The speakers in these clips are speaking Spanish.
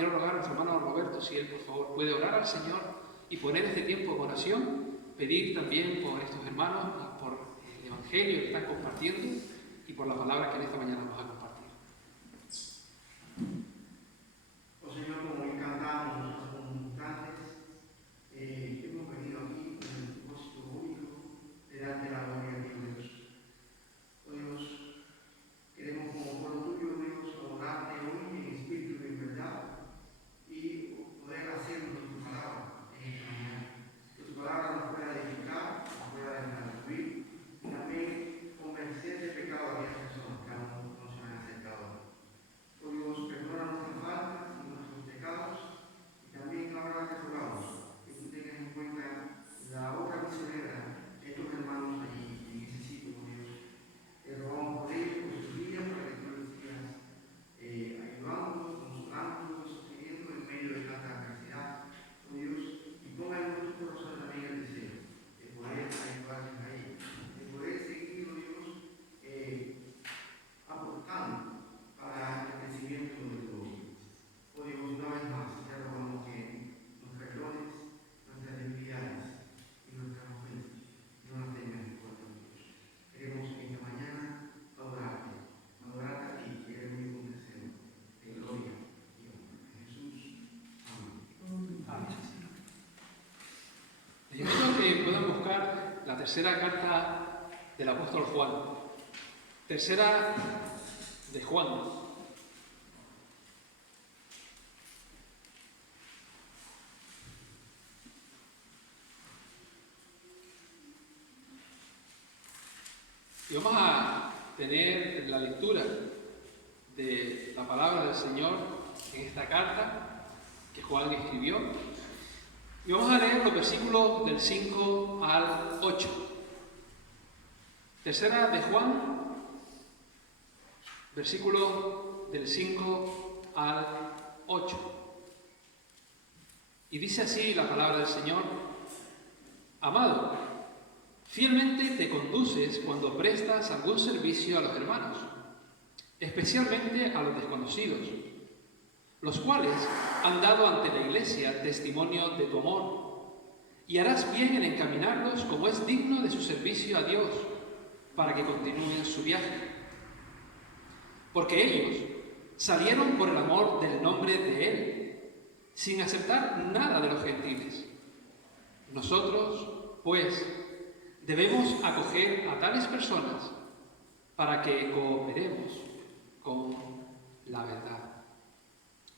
quiero rogar a nuestro hermano Roberto, si él por favor puede orar al Señor y poner este tiempo en oración, pedir también por estos hermanos y por el Evangelio que están compartiendo y por las palabras que en esta mañana vamos a compartir. Oh Señor, como hoy cantamos como instantes, hemos venido aquí con el propósito único de darte la gloria a Dios. Oh Dios, queremos como pueblo tuyo, Dios, adorarte hoy en espíritu y en verdad y poder hacerlo de tu palabra en esta mañana. Que tu palabra nos pueda edificar, nos pueda redarguir y también convencer de pecado a aquellas personas que aún no se han acercado. Oh Dios, perdona nuestras faltas y nuestros pecados y también ahora te rogamos que tú tengas en cuenta la obra misionera de estos hermanos allí en ese sitio, oh Dios. Te rogamos por ellos, por sus vidas, para que tú les sigas ayudando, consolando, sosteniendo en medio de tanta adversidad, oh Dios, y ponga en nuestro corazón también el deseo de poder ayudarles a ellos, de poder seguir, oh Dios, aportando para el crecimiento de todos. Oh Dios, una vez más, te rogamos que nos perdones nuestras debilidades y nuestras ofensas, no las tengas en cuenta, Dios. Queremos esta mañana adorarte a ti, que eres el único deseo de gloria y honra. Jesús, amén. Amén. Les invito a que puedan buscar la tercera carta del apóstol Juan. Tercera de Juan. Y vamos a tener la lectura de la palabra del Señor en esta carta que Juan escribió. Y vamos a leer los versículos del 5 al 8. Tercera de Juan, versículos del 5 al 8. Y dice así la palabra del Señor: Amado, fielmente te conduces cuando prestas algún servicio a los hermanos, especialmente a los desconocidos, los cuales han dado ante la Iglesia testimonio de tu amor, y harás bien en encaminarlos como es digno de su servicio a Dios, para que continúen su viaje. Porque ellos salieron por el amor del nombre de Él, sin aceptar nada de los gentiles. Nosotros, pues, debemos acoger a tales personas para que cooperemos con la verdad.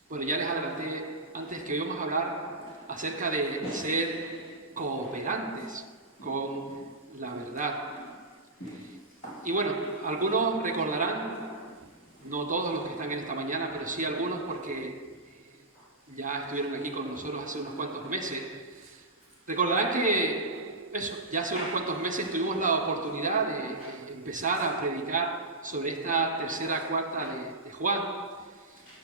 Bueno, ya les adelanté antes que hoy vamos a hablar acerca de ser cooperantes con la verdad. Y bueno, algunos recordarán, no todos los que están en esta mañana, pero sí algunos porque ya estuvieron aquí con nosotros hace unos cuantos meses. Recordarán que ya hace unos cuantos meses tuvimos la oportunidad de empezar a predicar sobre esta tercera carta de Juan.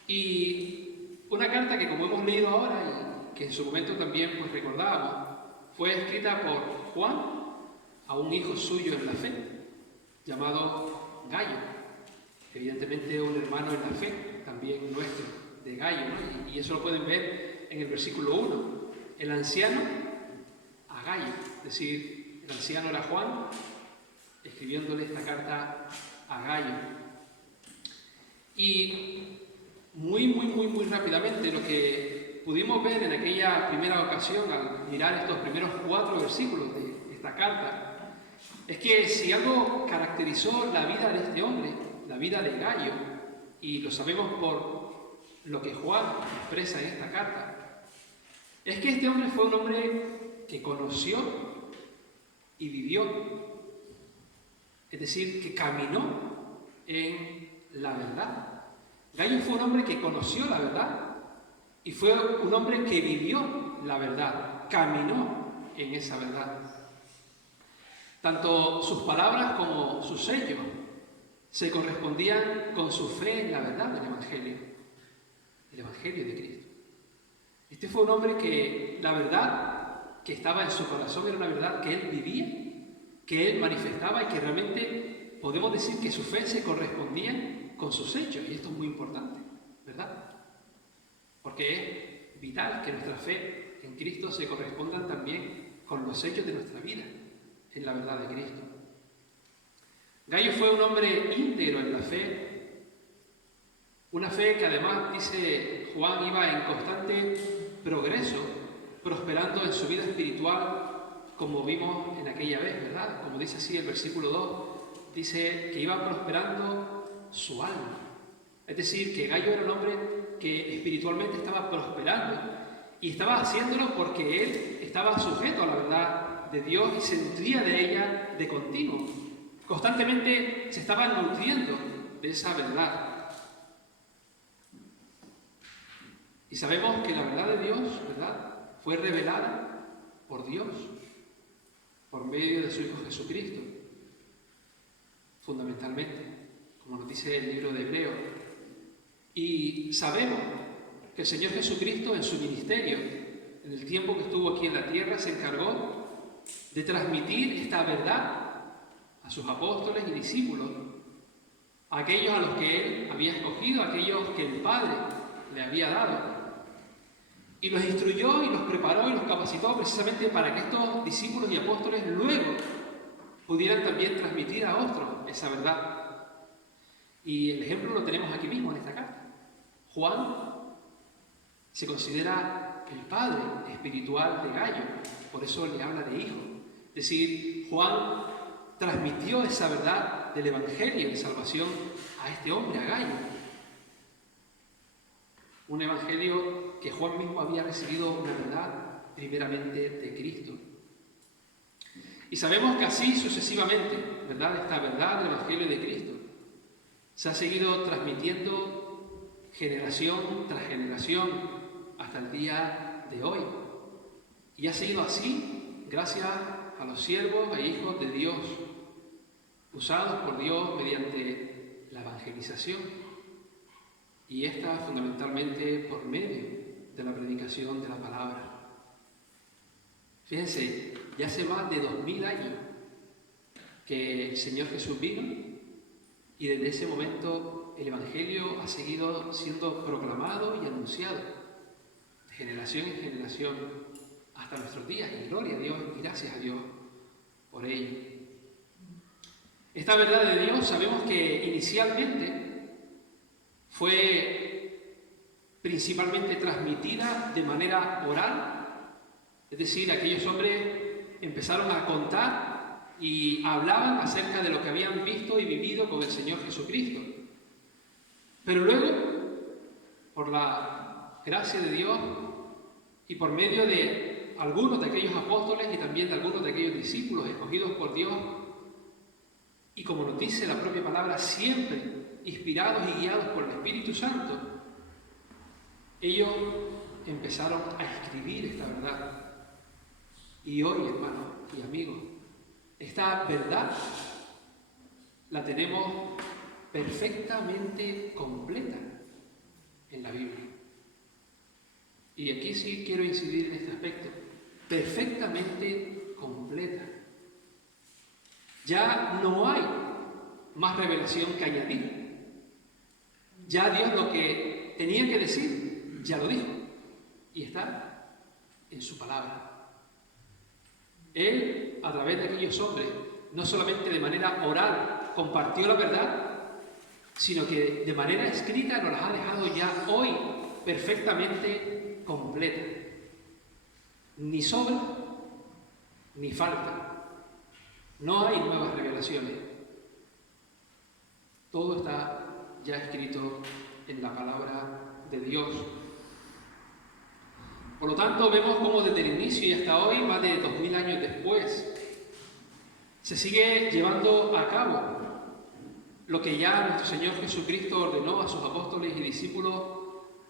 Y una carta que, como hemos leído ahora y que en su momento también pues recordábamos, fue escrita por Juan a un hijo suyo en la fe, llamado Gayo. Evidentemente un hermano en la fe, también nuestro, de Gayo, ¿no? Y eso lo pueden ver en el versículo 1. El anciano a Gayo, es decir, el anciano era Juan, escribiéndole esta carta a Gayo. Y muy rápidamente lo que pudimos ver en aquella primera ocasión al mirar estos primeros 4 versículos de esta carta es que si algo caracterizó la vida de este hombre, la vida de Gayo, y lo sabemos por lo que Juan expresa en esta carta, es que este hombre fue un hombre que conoció y vivió, es decir, que caminó en la verdad. Gayo fue un hombre que conoció la verdad y fue un hombre que vivió la verdad, caminó en esa verdad. Tanto sus palabras como sus sellos se correspondían con su fe en la verdad del Evangelio de Cristo. Este fue un hombre que la verdad que estaba en su corazón era una verdad que él vivía, que él manifestaba y que realmente podemos decir que su fe se correspondía con sus hechos, y esto es muy importante, ¿verdad? porque es vital que nuestra fe en Cristo se corresponda también con los hechos de nuestra vida, en la verdad de Cristo. Gallo fue un hombre íntegro en la fe, una fe que además, dice Juan, iba en constante progreso, prosperando en su vida espiritual, como vimos en aquella vez, ¿verdad? Como dice así el versículo 2, dice que iba prosperando su alma. Es decir, que Gallo era un hombre que espiritualmente estaba prosperando y estaba haciéndolo porque él estaba sujeto a la verdad de Dios y se nutría de ella de continuo. Constantemente se estaba nutriendo de esa verdad. Y sabemos que la verdad de Dios, ¿verdad?, fue revelada por Dios, por medio de su Hijo Jesucristo, fundamentalmente, como nos dice el libro de Hebreos. Y sabemos que el Señor Jesucristo en su ministerio, en el tiempo que estuvo aquí en la tierra, se encargó de transmitir esta verdad a sus apóstoles y discípulos, a aquellos a los que Él había escogido, a aquellos que el Padre le había dado. Y los instruyó y los preparó y los capacitó precisamente para que estos discípulos y apóstoles luego pudieran también transmitir a otros esa verdad. Y el ejemplo lo tenemos aquí mismo en esta carta. Juan se considera el padre espiritual de Gallo, por eso le habla de hijo. Es decir, Juan transmitió esa verdad del Evangelio de salvación a este hombre, a Gallo. Un evangelio que Juan mismo había recibido una verdad primeramente de Cristo. Y sabemos que así sucesivamente, ¿verdad?, esta verdad del evangelio de Cristo se ha seguido transmitiendo generación tras generación hasta el día de hoy. Y ha sido así gracias a los siervos e hijos de Dios, usados por Dios mediante la evangelización. Y esta fundamentalmente por medio de la predicación de la palabra. Fíjense, ya hace más de 2000 años que el Señor Jesús vino y desde ese momento el Evangelio ha seguido siendo proclamado y anunciado de generación en generación hasta nuestros días. Y gloria a Dios y gracias a Dios por ello. Esta verdad de Dios sabemos que inicialmente fue principalmente transmitida de manera oral, es decir, aquellos hombres empezaron a contar y hablaban acerca de lo que habían visto y vivido con el Señor Jesucristo. Pero luego, por la gracia de Dios y por medio de algunos de aquellos apóstoles y también de algunos de aquellos discípulos escogidos por Dios, y como nos dice la propia palabra, siempre inspirados y guiados por el Espíritu Santo, ellos empezaron a escribir esta verdad. Y hoy, hermanos y amigos, esta verdad la tenemos perfectamente completa en la Biblia. Y aquí sí quiero incidir en este aspecto, perfectamente completa. Ya no hay más revelación que añadir. Ya Dios lo que tenía que decir, ya lo dijo. Y está en su palabra. Él, a través de aquellos hombres, no solamente de manera oral compartió la verdad, sino que de manera escrita nos las ha dejado ya hoy perfectamente completa. Ni sobra, ni falta. No hay nuevas revelaciones. Todo está ya escrito en la palabra de Dios. Por lo tanto, vemos cómo desde el inicio y hasta hoy, más de 2000 años después, se sigue llevando a cabo lo que ya nuestro Señor Jesucristo ordenó a sus apóstoles y discípulos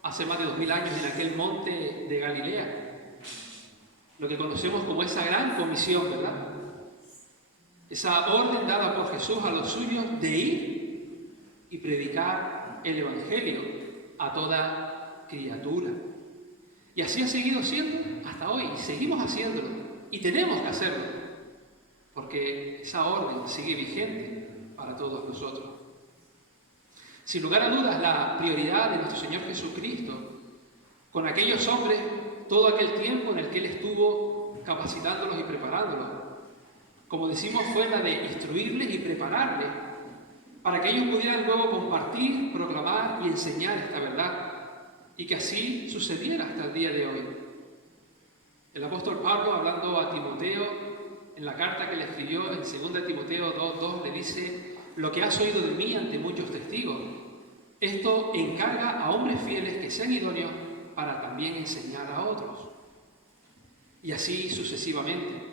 hace más de 2000 años en aquel monte de Galilea. Lo que conocemos como esa gran comisión, ¿verdad? Esa orden dada por Jesús a los suyos de ir y predicar el Evangelio a toda criatura. Y así ha seguido siendo hasta hoy, y seguimos haciéndolo, y tenemos que hacerlo, porque esa orden sigue vigente para todos nosotros. Sin lugar a dudas, la prioridad de nuestro Señor Jesucristo con aquellos hombres todo aquel tiempo en el que Él estuvo capacitándolos y preparándolos. Como decimos, fue la de instruirles y prepararles para que ellos pudieran luego compartir, proclamar y enseñar esta verdad, y que así sucediera hasta el día de hoy. El apóstol Pablo, hablando a Timoteo, en la carta que le escribió en 2 Timoteo 2:2, le dice: lo que has oído de mí ante muchos testigos, esto encarga a hombres fieles que sean idóneos para también enseñar a otros. Y así sucesivamente.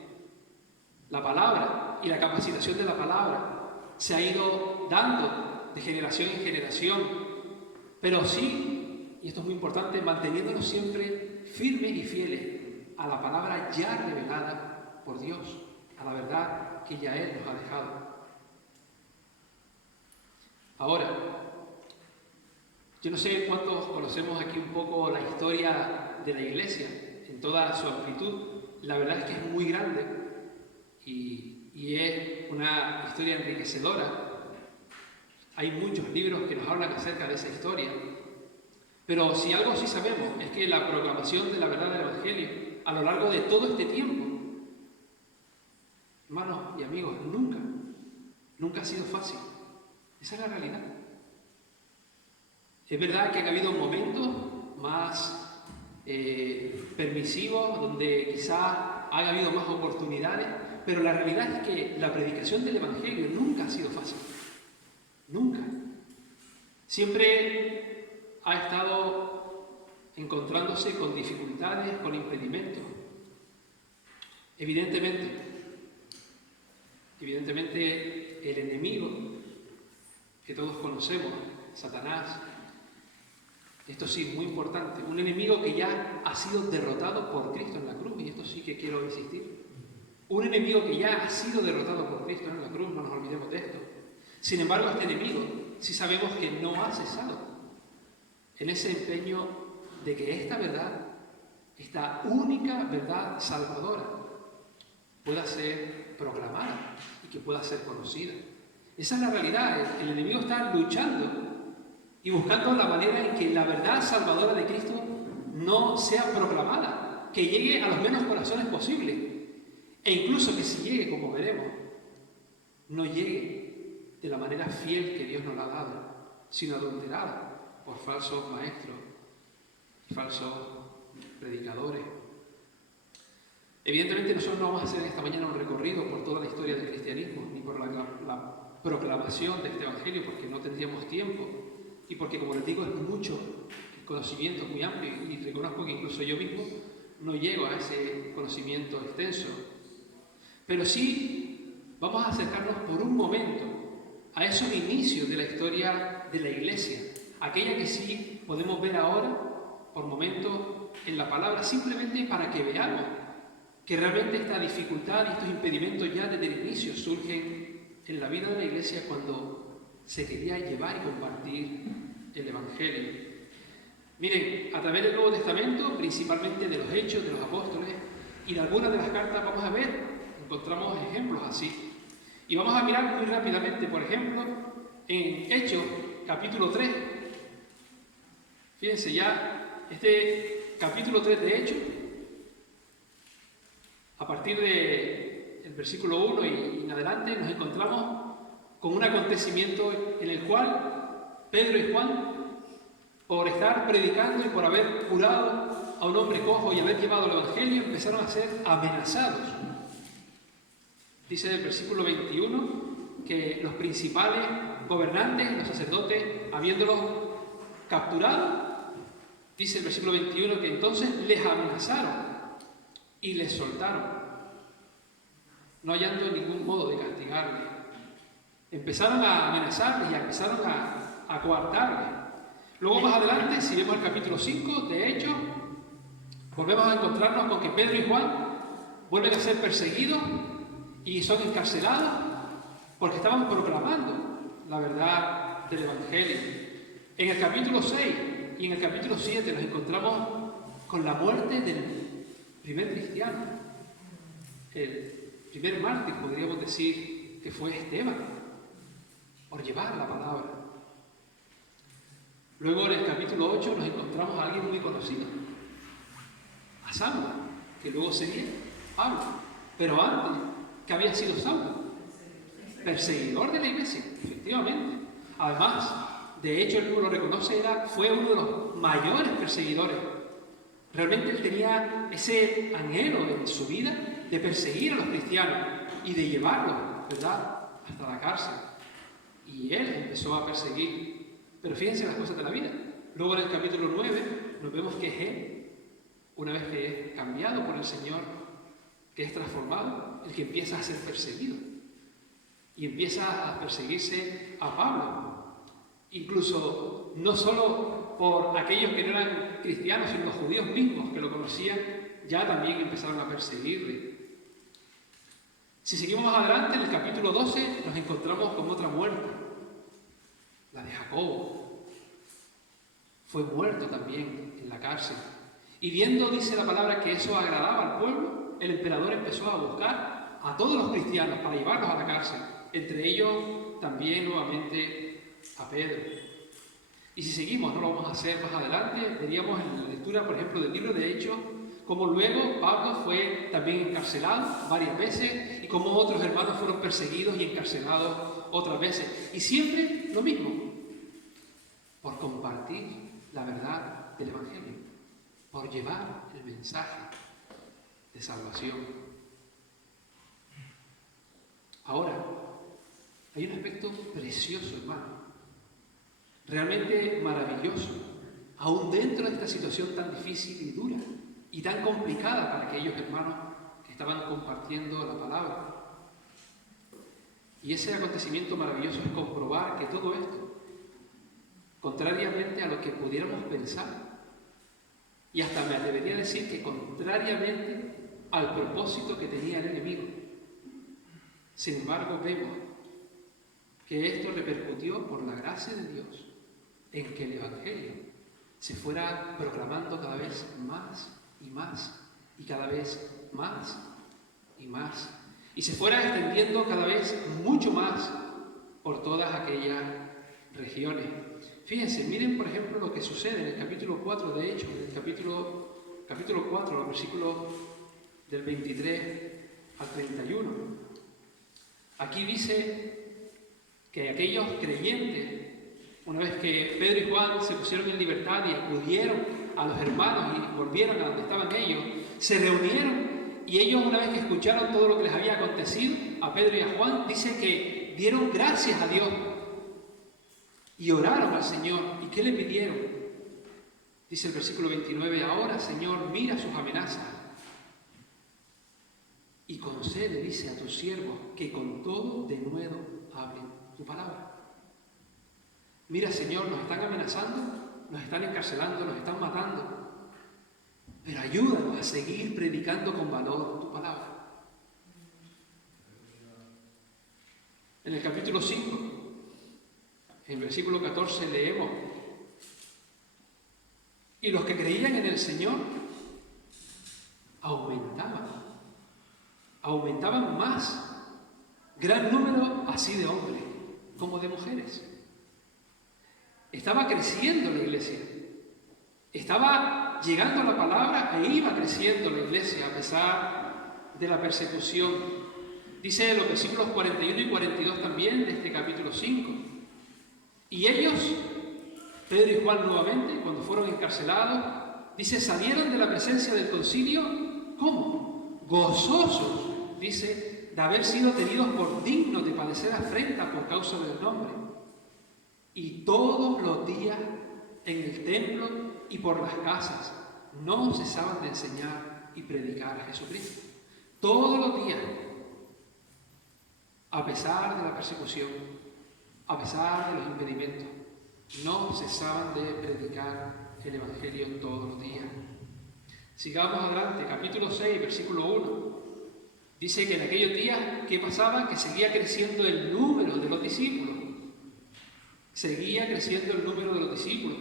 La palabra y la capacitación de la palabra se ha ido dando de generación en generación, pero sí, y esto es muy importante, manteniéndonos siempre firmes y fieles a la palabra ya revelada por Dios, a la verdad que ya Él nos ha dejado. Ahora, yo no sé cuántos conocemos aquí un poco la historia de la Iglesia en toda su amplitud. La verdad es que es muy grande y es una historia enriquecedora. Hay muchos libros que nos hablan acerca de esa historia. Pero si algo sí sabemos es que la proclamación de la verdad del Evangelio a lo largo de todo este tiempo, hermanos y amigos, nunca ha sido fácil. Esa es la realidad. Es verdad que han habido momentos más permisivos, donde quizás haya habido más oportunidades, pero la realidad es que la predicación del Evangelio nunca ha sido fácil. Nunca. Siempre ha estado encontrándose con dificultades, con impedimentos. Evidentemente, el enemigo que todos conocemos, Satanás, esto sí, muy importante, un enemigo que ya ha sido derrotado por Cristo en la cruz, y esto sí que quiero insistir. Un enemigo que ya ha sido derrotado por Cristo en la cruz, no nos olvidemos de esto. Sin embargo, este enemigo sí sabemos que no ha cesado en ese empeño de que esta verdad, esta única verdad salvadora, pueda ser proclamada y que pueda ser conocida. Esa es la realidad. El enemigo está luchando y buscando la manera en que la verdad salvadora de Cristo no sea proclamada, que llegue a los menos corazones posibles, e incluso que si llegue, como veremos, no llegue de la manera fiel que Dios nos la ha dado, sino adulterada por falsos maestros y falsos predicadores. Evidentemente nosotros no vamos a hacer esta mañana un recorrido por toda la historia del cristianismo, ni por la proclamación de este Evangelio, porque no tendríamos tiempo, y porque, como les digo, es mucho, el conocimiento es muy amplio, y reconozco que incluso yo mismo no llego a ese conocimiento extenso. Pero sí vamos a acercarnos por un momento a esos inicios de la historia de la Iglesia, aquella que sí podemos ver ahora, por momentos, en la palabra, simplemente para que veamos que realmente esta dificultad y estos impedimentos ya desde el inicio surgen en la vida de la Iglesia cuando se quería llevar y compartir el Evangelio. Miren, a través del Nuevo Testamento, principalmente de los Hechos de los Apóstoles y de algunas de las cartas, vamos a ver, encontramos ejemplos así. Y vamos a mirar muy rápidamente, por ejemplo, en Hechos, capítulo 3. Fíjense ya, este capítulo 3 de Hechos, a partir del versículo 1 y en adelante, nos encontramos con un acontecimiento en el cual Pedro y Juan, por estar predicando y por haber curado a un hombre cojo y haber llevado el Evangelio, empezaron a ser amenazados. Dice en el versículo 21 que los principales gobernantes, los sacerdotes, habiéndolos capturado, dice el versículo 21 que entonces les amenazaron y les soltaron, no hallando ningún modo de castigarles. Empezaron a amenazarles y empezaron a coartarles. Luego más adelante, si vemos el capítulo 5 de Hechos, volvemos a encontrarnos con que Pedro y Juan vuelven a ser perseguidos y son encarcelados porque estaban proclamando la verdad del Evangelio. En el capítulo 6 y en el capítulo 7 nos encontramos con la muerte del primer cristiano, el primer mártir, podríamos decir, que fue Esteban, por llevar la palabra. Luego en el capítulo 8 nos encontramos a alguien muy conocido, a Saulo, que luego sería Pablo. Pero antes, ¿qué había sido Saulo? Perseguidor de la iglesia, efectivamente. Además, de hecho, él lo reconoce, fue uno de los mayores perseguidores. Realmente él tenía ese anhelo en su vida de perseguir a los cristianos y de llevarlos, ¿verdad?, hasta la cárcel. Y él empezó a perseguir. Pero fíjense las cosas de la vida. Luego en el capítulo 9 nos vemos que es él, una vez que es cambiado por el Señor, que es transformado, el que empieza a ser perseguido. Y empieza a perseguirse a Pablo. Incluso no solo por aquellos que no eran cristianos, sino los judíos mismos que lo conocían, ya también empezaron a perseguirle. Si seguimos más adelante, en el capítulo 12, nos encontramos con otra muerte, la de Jacobo. Fue muerto también en la cárcel. Y viendo, dice la palabra, que eso agradaba al pueblo, el emperador empezó a buscar a todos los cristianos para llevarlos a la cárcel. Entre ellos también nuevamente a Pedro. Y si seguimos, no lo vamos a hacer más adelante, veríamos en la lectura, por ejemplo, del libro de Hechos, como luego Pablo fue también encarcelado varias veces y como otros hermanos fueron perseguidos y encarcelados otras veces. Y siempre lo mismo, por compartir la verdad del Evangelio, por llevar el mensaje de salvación. Ahora, hay un aspecto precioso, hermano, realmente maravilloso, aún dentro de esta situación tan difícil y dura y tan complicada para aquellos hermanos que estaban compartiendo la palabra. Y ese acontecimiento maravilloso es comprobar que todo esto, contrariamente a lo que pudiéramos pensar, y hasta me atrevería a decir que contrariamente al propósito que tenía el enemigo, sin embargo vemos que esto repercutió por la gracia de Dios en que el Evangelio se fuera proclamando cada vez más y más, y cada vez más y más, y se fuera extendiendo cada vez mucho más por todas aquellas regiones. Fíjense, miren por ejemplo lo que sucede en el capítulo 4 de Hechos, en el capítulo 4, los versículos del 23 al 31. Aquí dice que aquellos creyentes, una vez que Pedro y Juan se pusieron en libertad y acudieron a los hermanos y volvieron a donde estaban ellos, se reunieron y ellos, una vez que escucharon todo lo que les había acontecido a Pedro y a Juan, dice que dieron gracias a Dios y oraron al Señor. ¿Y qué le pidieron? Dice el versículo 29, ahora, Señor, mira sus amenazas y concede, dice, a tus siervos que con todo denuedo hablen tu palabra. Mira, Señor, nos están amenazando, nos están encarcelando, nos están matando, pero ayúdanos a seguir predicando con valor tu palabra. En el capítulo 5, en el versículo 14 leemos, y los que creían en el Señor aumentaban más, gran número así de hombres como de mujeres. Estaba creciendo la iglesia, estaba llegando la palabra e iba creciendo la iglesia a pesar de la persecución. Dice los versículos 41 y 42 también de este capítulo 5. Y ellos, Pedro y Juan nuevamente, cuando fueron encarcelados, dice, salieron de la presencia del concilio, ¿cómo? Gozosos, dice, de haber sido tenidos por dignos de padecer afrenta por causa del nombre. Y todos los días en el templo y por las casas no cesaban de enseñar y predicar a Jesucristo. Todos los días, a pesar de la persecución, a pesar de los impedimentos, no cesaban de predicar el Evangelio todos los días. Sigamos adelante, capítulo 6, versículo 1. Dice que en aquellos días, ¿qué pasaba? Que seguía creciendo el número de los discípulos. Seguía creciendo el número de los discípulos.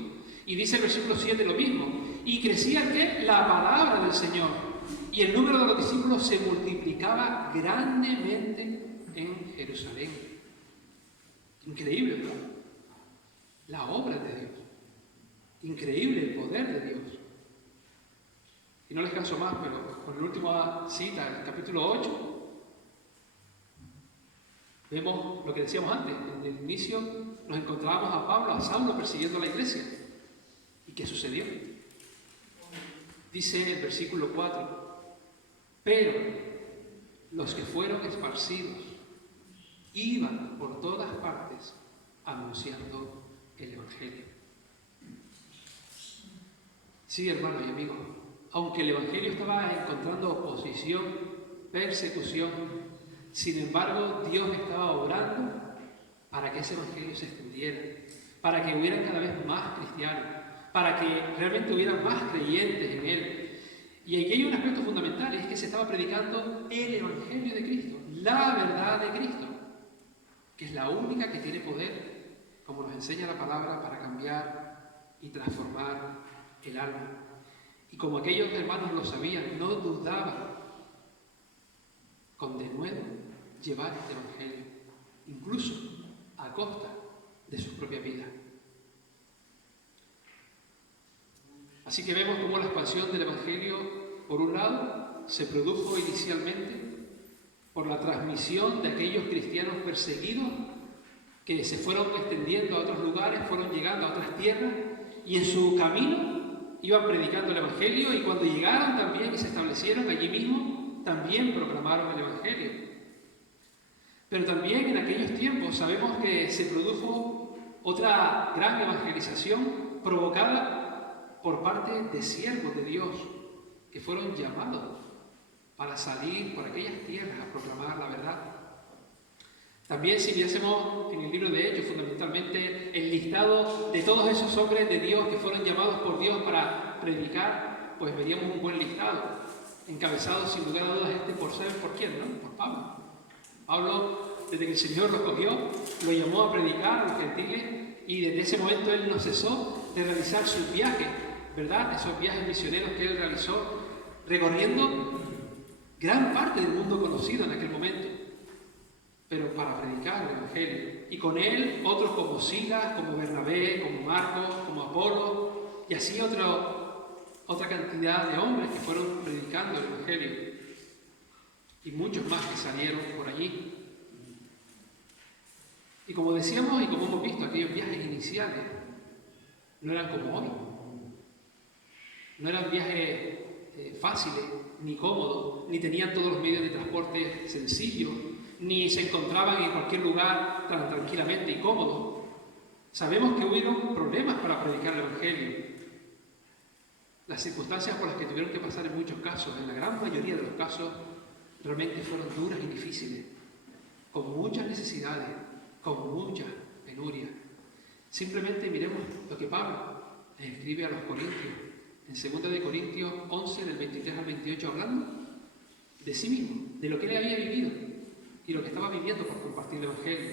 Y dice el versículo 7 lo mismo. Y crecía ¿qué? La palabra del Señor. Y el número de los discípulos se multiplicaba grandemente en Jerusalén. Increíble, ¿verdad? La obra de Dios. Increíble el poder de Dios. Y no les canso más, pero con la última cita, el capítulo 8, vemos lo que decíamos antes. En el inicio nos encontrábamos a Pablo, a Saulo persiguiendo a la iglesia. ¿Y qué sucedió? Dice el versículo 4, pero los que fueron esparcidos iban por todas partes anunciando el Evangelio. Sí, hermanos y amigos, aunque el Evangelio estaba encontrando oposición, persecución, sin embargo, Dios estaba obrando para que ese Evangelio se extendiera, para que hubieran cada vez más cristianos, para que realmente hubieran más creyentes en Él. Y aquí hay un aspecto fundamental, es que se estaba predicando el Evangelio de Cristo, la verdad de Cristo, que es la única que tiene poder, como nos enseña la palabra, para cambiar y transformar el alma. Y como aquellos hermanos lo sabían, no dudaban con de nuevo llevar este Evangelio, incluso a costa de su propia vida. Así que vemos cómo la expansión del Evangelio, por un lado, se produjo inicialmente por la transmisión de aquellos cristianos perseguidos que se fueron extendiendo a otros lugares, fueron llegando a otras tierras y en su camino iban predicando el Evangelio, y cuando llegaron también y se establecieron allí mismo, también proclamaron el Evangelio. Pero también en aquellos tiempos sabemos que se produjo otra gran evangelización provocada por parte de siervos de Dios que fueron llamados para salir por aquellas tierras a proclamar la verdad. También si viésemos en el libro de Hechos fundamentalmente el listado de todos esos hombres de Dios que fueron llamados por Dios para predicar, pues veríamos un buen listado, encabezado sin lugar a dudas por ¿saben por quién? ¿No? Por Pablo. Pablo, desde que el Señor lo cogió, lo llamó a predicar a los gentiles, y desde ese momento él no cesó de realizar sus viajes, ¿verdad? Esos viajes misioneros que él realizó, recorriendo gran parte del mundo conocido en aquel momento, pero para predicar el Evangelio. Y con él otros como Silas, como Bernabé, como Marcos, como Apolo, y así otra cantidad de hombres que fueron predicando el Evangelio. Y muchos más que salieron por allí. Y como decíamos y como hemos visto, aquellos viajes iniciales no eran como hoy. No eran viajes fáciles, ni cómodos, ni tenían todos los medios de transporte sencillos, ni se encontraban en cualquier lugar tan tranquilamente y cómodo. Sabemos que hubieron problemas para predicar el Evangelio. Las circunstancias por las que tuvieron que pasar en muchos casos, en la gran mayoría de los casos, realmente fueron duras y difíciles, con muchas necesidades, con mucha penuria. Simplemente miremos lo que Pablo les escribe a los Corintios, en 2 de Corintios 11, del 23 al 28, hablando de sí mismo, de lo que él había vivido y lo que estaba viviendo por compartir el Evangelio.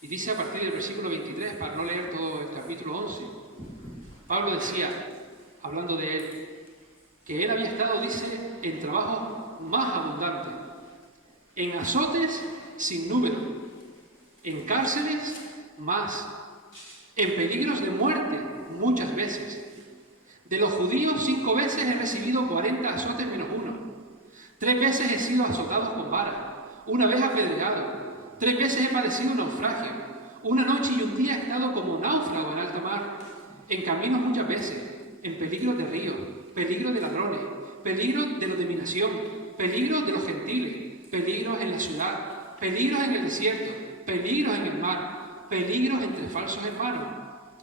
Y dice a partir del versículo 23, para no leer todo el capítulo 11, Pablo decía, hablando de él, que él había estado, dice, en trabajos más abundantes, en azotes sin número, en cárceles más, en peligros de muerte muchas veces. De los judíos 5 veces he recibido 40 azotes menos uno. 3 veces he sido azotado con vara, 1 vez apedreado, 3 veces he padecido naufragio, 1 noche y un día he estado como náufrago en alta mar, en caminos muchas veces, en peligro de ríos, peligro de ladrones, peligro de los de mi nación, peligro de los gentiles, peligros en la ciudad, peligros en el desierto, peligros en el mar, peligros entre falsos hermanos,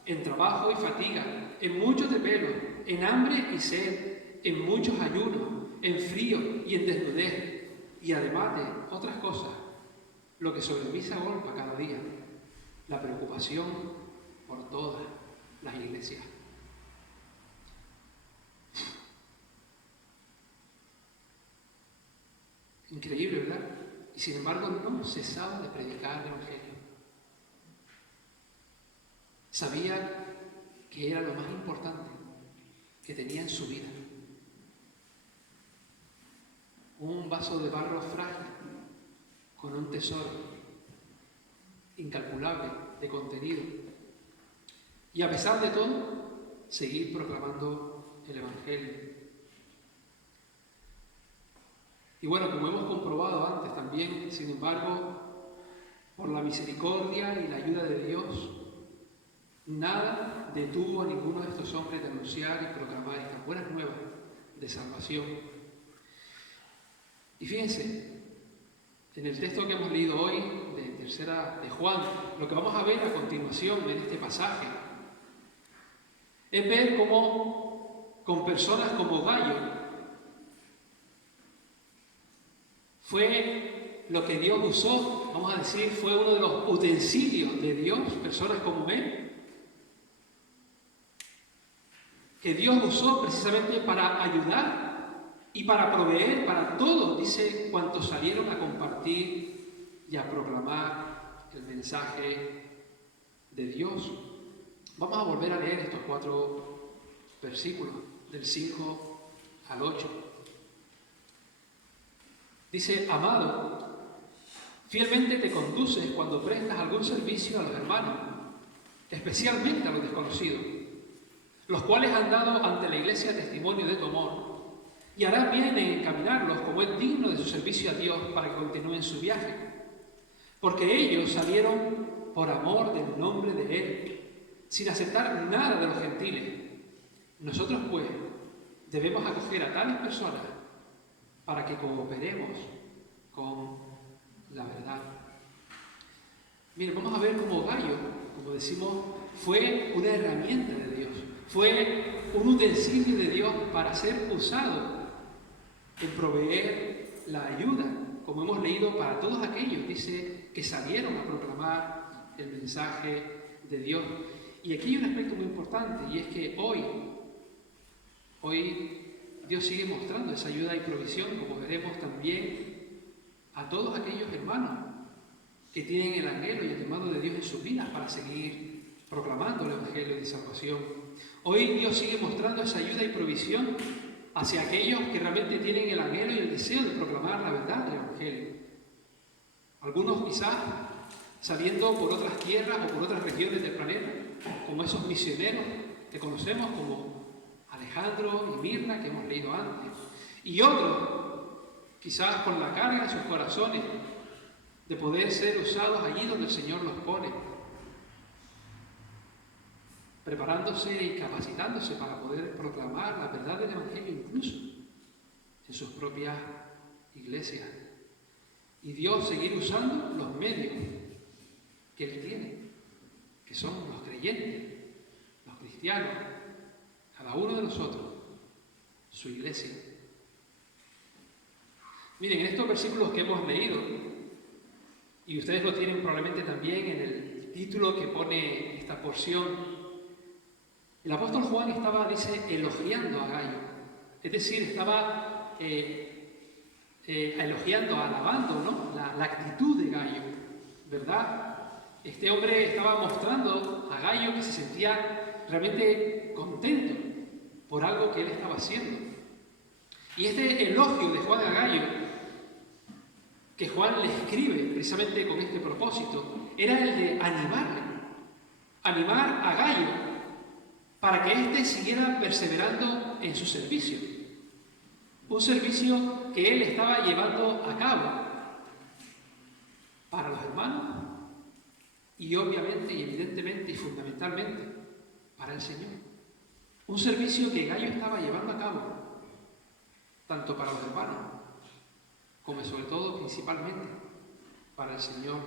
en trabajo y fatiga, en muchos desvelos, en hambre y sed, en muchos ayunos, en frío y en desnudez, y además de otras cosas, lo que sobre mí se agolpa cada día, la preocupación por todas las iglesias. Increíble, ¿verdad? Y sin embargo no cesaba de predicar el Evangelio. Sabía que era lo más importante que tenía en su vida. Un vaso de barro frágil con un tesoro incalculable de contenido. Y a pesar de todo, seguir proclamando el Evangelio. Y bueno, como hemos comprobado antes también, sin embargo, por la misericordia y la ayuda de Dios, nada detuvo a ninguno de estos hombres de anunciar y proclamar estas buenas nuevas de salvación. Y fíjense, en el texto que hemos leído hoy, de Juan, lo que vamos a ver a continuación en este pasaje, es ver cómo con personas como Gayo, fue lo que Dios usó, vamos a decir, fue uno de los utensilios de Dios, personas como él, que Dios usó precisamente para ayudar y para proveer para todos, dice, cuantos salieron a compartir y a proclamar el mensaje de Dios. Vamos a volver a leer estos 4 versículos, del 5 al 8. Dice: amado, fielmente te conduces cuando prestas algún servicio a los hermanos, especialmente a los desconocidos, los cuales han dado ante la iglesia testimonio de tu amor, y harás bien en encaminarlos como es digno de su servicio a Dios para que continúen su viaje. Porque ellos salieron por amor del nombre de Él, sin aceptar nada de los gentiles. Nosotros, pues, debemos acoger a tales personas para que cooperemos con la verdad. Miren, vamos a ver cómo Gayo, como decimos, fue una herramienta de Dios, fue un utensilio de Dios para ser usado en proveer la ayuda, como hemos leído, para todos aquellos, dice, que salieron a proclamar el mensaje de Dios. Y aquí hay un aspecto muy importante, y es que hoy Dios sigue mostrando esa ayuda y provisión, como veremos también, a todos aquellos hermanos que tienen el anhelo y el llamado de Dios en sus vidas para seguir proclamando el Evangelio de salvación. Hoy Dios sigue mostrando esa ayuda y provisión hacia aquellos que realmente tienen el anhelo y el deseo de proclamar la verdad del Evangelio. Algunos quizás saliendo por otras tierras o por otras regiones del planeta, como esos misioneros que conocemos como Alejandro y Mirna, que hemos leído antes, y otros, quizás con la carga en sus corazones de poder ser usados allí donde el Señor los pone, preparándose y capacitándose para poder proclamar la verdad del Evangelio incluso en sus propias iglesias. Y Dios seguir usando los medios que Él tiene, que son los creyentes, los cristianos, cada uno de nosotros, su iglesia. Miren, en estos versículos que hemos leído, y ustedes lo tienen probablemente también en el título que pone esta porción, el apóstol Juan estaba, dice, elogiando a Gayo, es decir, estaba elogiando, alabando, ¿no?, la actitud de Gayo, ¿verdad? Este hombre estaba mostrando a Gayo que se sentía realmente contento por algo que él estaba haciendo. Y este elogio de Juan a Gayo, que Juan le escribe precisamente con este propósito, era el de animar a Gayo para que éste siguiera perseverando en su servicio. Un servicio que él estaba llevando a cabo para los hermanos y obviamente y evidentemente y fundamentalmente para el Señor. Un servicio que Gayo estaba llevando a cabo tanto para los hermanos como sobre todo principalmente para el Señor.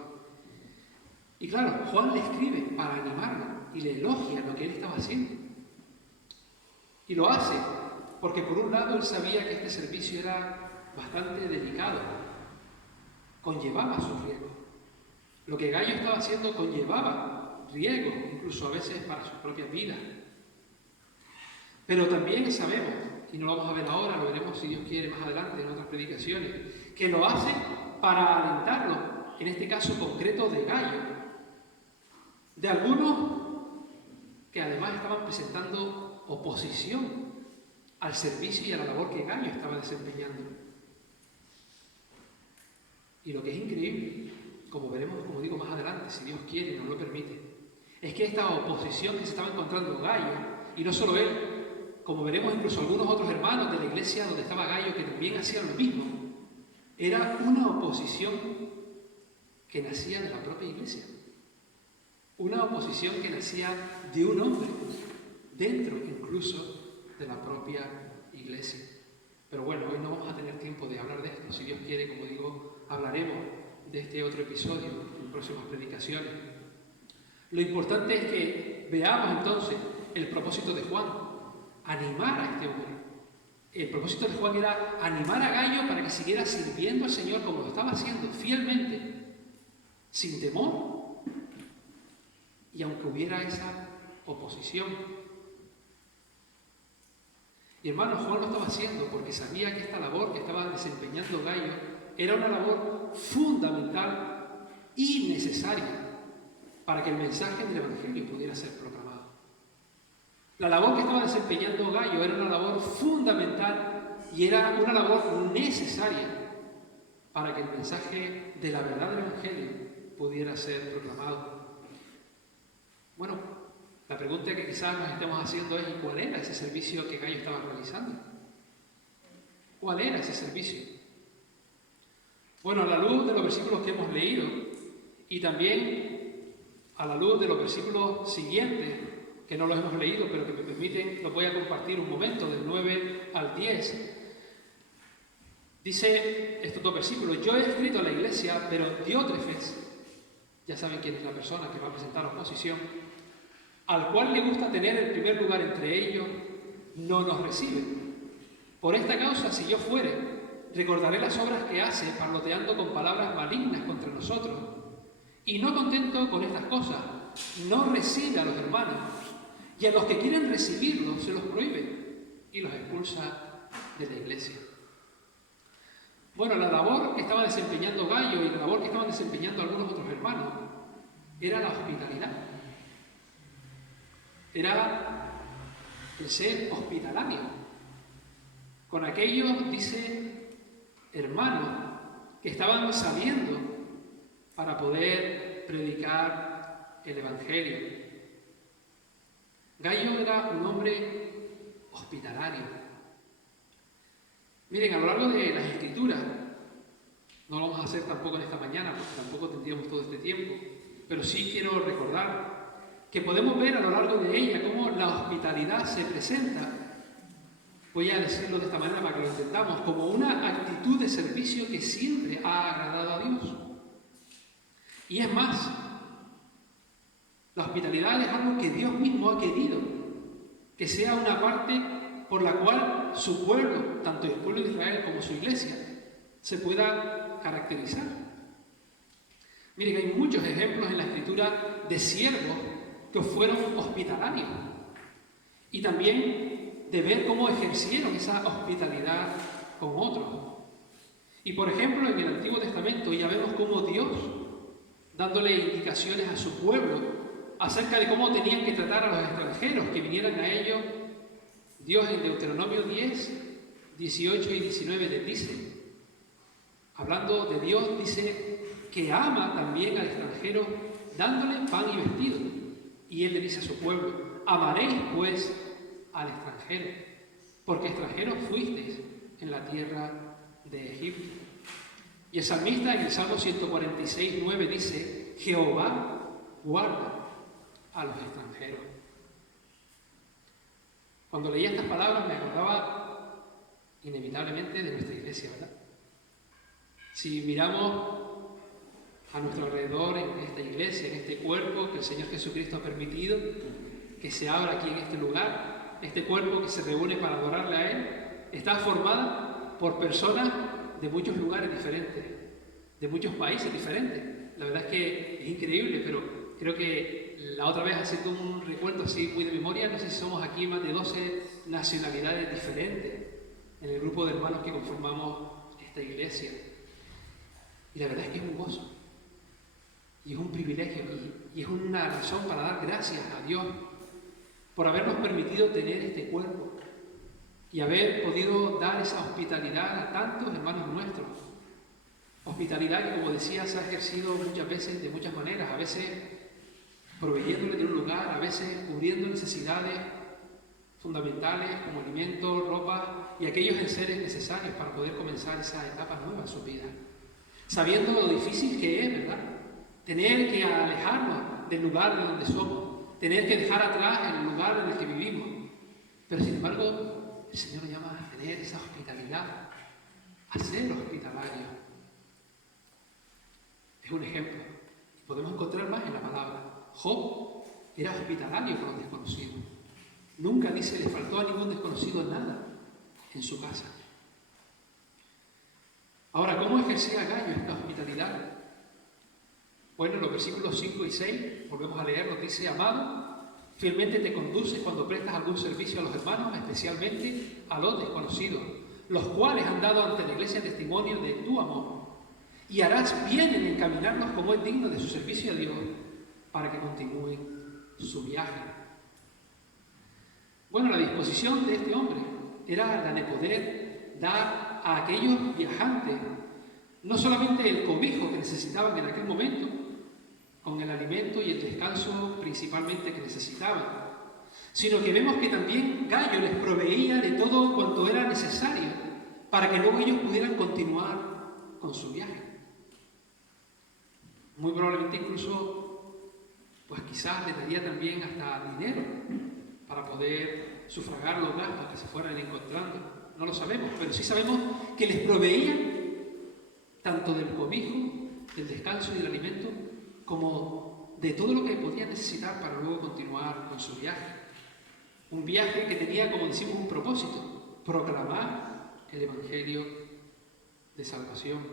Y claro, Juan le escribe para animarlo y le elogia lo que él estaba haciendo. Y lo hace porque por un lado él sabía que este servicio era bastante delicado, conllevaba sus riesgos. Lo que Gayo estaba haciendo conllevaba riesgos, incluso a veces para su propia vida. Pero también sabemos, y no lo vamos a ver ahora, lo veremos si Dios quiere más adelante en otras predicaciones, que lo hace para alentarlo, en este caso concreto de Gayo, de algunos que además estaban presentando oposición al servicio y a la labor que Gayo estaba desempeñando. Y lo que es increíble, como veremos, como digo, más adelante, si Dios quiere y nos lo permite, es que esta oposición que se estaba encontrando Gayo, y no solo él, como veremos incluso algunos otros hermanos de la iglesia donde estaba Gayo que también hacían lo mismo, era una oposición que nacía de la propia iglesia. Una oposición que nacía de un hombre, dentro incluso de la propia iglesia. Pero bueno, hoy no vamos a tener tiempo de hablar de esto. Si Dios quiere, como digo, hablaremos de este otro episodio en próximas predicaciones. Lo importante es que veamos entonces el propósito de Juan, animar a este hombre. El propósito de Juan era animar a Gayo para que siguiera sirviendo al Señor como lo estaba haciendo, fielmente, sin temor, y aunque hubiera esa oposición. Y hermanos, Juan lo estaba haciendo porque sabía que esta labor que estaba desempeñando Gayo era una labor fundamental y necesaria para que el mensaje del Evangelio pudiera ser proclamado. La labor que estaba desempeñando Gayo era una labor fundamental y era una labor necesaria para que el mensaje de la verdad del Evangelio pudiera ser proclamado. Bueno, la pregunta que quizás nos estemos haciendo es: ¿y cuál era ese servicio que Gayo estaba realizando? ¿Cuál era ese servicio? Bueno, a la luz de los versículos que hemos leído y también a la luz de los versículos siguientes, que no los hemos leído, pero que me permiten, los voy a compartir un momento, del 9 al 10. Dice estos dos versículos: yo he escrito a la iglesia, pero Diótrefes, ya saben quién es la persona que va a presentar la oposición, al cual le gusta tener el primer lugar entre ellos, no nos recibe. Por esta causa, si yo fuere, recordaré las obras que hace, parloteando con palabras malignas contra nosotros. Y no contento con estas cosas, no recibe a los hermanos, y a los que quieren recibirlos se los prohíbe y los expulsa de la iglesia. Bueno, la labor que estaba desempeñando Gayo y la labor que estaban desempeñando algunos otros hermanos era la hospitalidad. Era el ser hospitalario. Con aquellos, dice, hermanos que estaban saliendo para poder predicar el Evangelio. Gayo era un hombre hospitalario. Miren, a lo largo de las Escrituras, no lo vamos a hacer tampoco en esta mañana, porque tampoco tendríamos todo este tiempo, pero sí quiero recordar que podemos ver a lo largo de ella cómo la hospitalidad se presenta, voy a decirlo de esta manera para que lo entendamos, como una actitud de servicio que siempre ha agradado a Dios. Y es más, la hospitalidad es algo que Dios mismo ha querido, que sea una parte por la cual su pueblo, tanto el pueblo de Israel como su iglesia, se pueda caracterizar. Miren, hay muchos ejemplos en la Escritura de siervos que fueron hospitalarios y también de ver cómo ejercieron esa hospitalidad con otros. Y por ejemplo, en el Antiguo Testamento ya vemos cómo Dios, dándole indicaciones a su pueblo acerca de cómo tenían que tratar a los extranjeros que vinieran a ellos, Dios en Deuteronomio 10, 18 y 19 les dice, hablando de Dios, dice que ama también al extranjero dándole pan y vestido. Y Él le dice a su pueblo: amaréis pues al extranjero, porque extranjeros fuisteis en la tierra de Egipto. Y el salmista en el Salmo 146, 9 dice: Jehová guarda a los extranjeros. Cuando leía estas palabras me acordaba inevitablemente de nuestra iglesia, ¿verdad? Si miramos a nuestro alrededor, en esta iglesia, en este cuerpo que el Señor Jesucristo ha permitido que se abra aquí en este lugar, este cuerpo que se reúne para adorarle a Él, está formada por personas de muchos lugares diferentes, de muchos países diferentes. La verdad es que es increíble, pero creo que la otra vez, haciendo un recuento así muy de memoria, no sé si somos aquí más de 12 nacionalidades diferentes en el grupo de hermanos que conformamos esta iglesia. Y la verdad es que es un gozo. Y es un privilegio y es una razón para dar gracias a Dios por habernos permitido tener este cuerpo y haber podido dar esa hospitalidad a tantos hermanos nuestros. Hospitalidad que, como decía, se ha ejercido muchas veces de muchas maneras, a veces proveyéndole de un lugar, a veces cubriendo necesidades fundamentales como alimento, ropa y aquellos enseres necesarios para poder comenzar esa etapa nueva en su vida. Sabiendo lo difícil que es, ¿verdad? Tener que alejarnos del lugar de donde somos, tener que dejar atrás el lugar en el que vivimos. Pero sin embargo, el Señor nos llama a tener esa hospitalidad, a ser hospitalarios. Es un ejemplo. Podemos encontrar más en la palabra. Job era hospitalario con los desconocidos. Nunca dice le faltó a ningún desconocido nada en su casa. Ahora, ¿cómo ejercía Gallo esta hospitalidad? Bueno, en los versículos 5 y 6, volvemos a leer, nos dice: amado, fielmente te conduces cuando prestas algún servicio a los hermanos, especialmente a los desconocidos, los cuales han dado ante la iglesia testimonio de tu amor. Y harás bien en encaminarlos como es digno de su servicio a Dios, para que continúen su viaje. Bueno, la disposición de este hombre era la de poder dar a aquellos viajantes no solamente el cobijo que necesitaban en aquel momento, con el alimento y el descanso principalmente que necesitaban, sino que vemos que también Gallo les proveía de todo cuanto era necesario para que luego ellos pudieran continuar con su viaje. Muy probablemente incluso, pues quizás les daría también hasta dinero para poder sufragar los gastos que se fueran encontrando. No lo sabemos, pero sí sabemos que les proveían tanto del cobijo, del descanso y del alimento, como de todo lo que podían necesitar para luego continuar con su viaje. Un viaje que tenía, como decimos, un propósito: proclamar el Evangelio de salvación.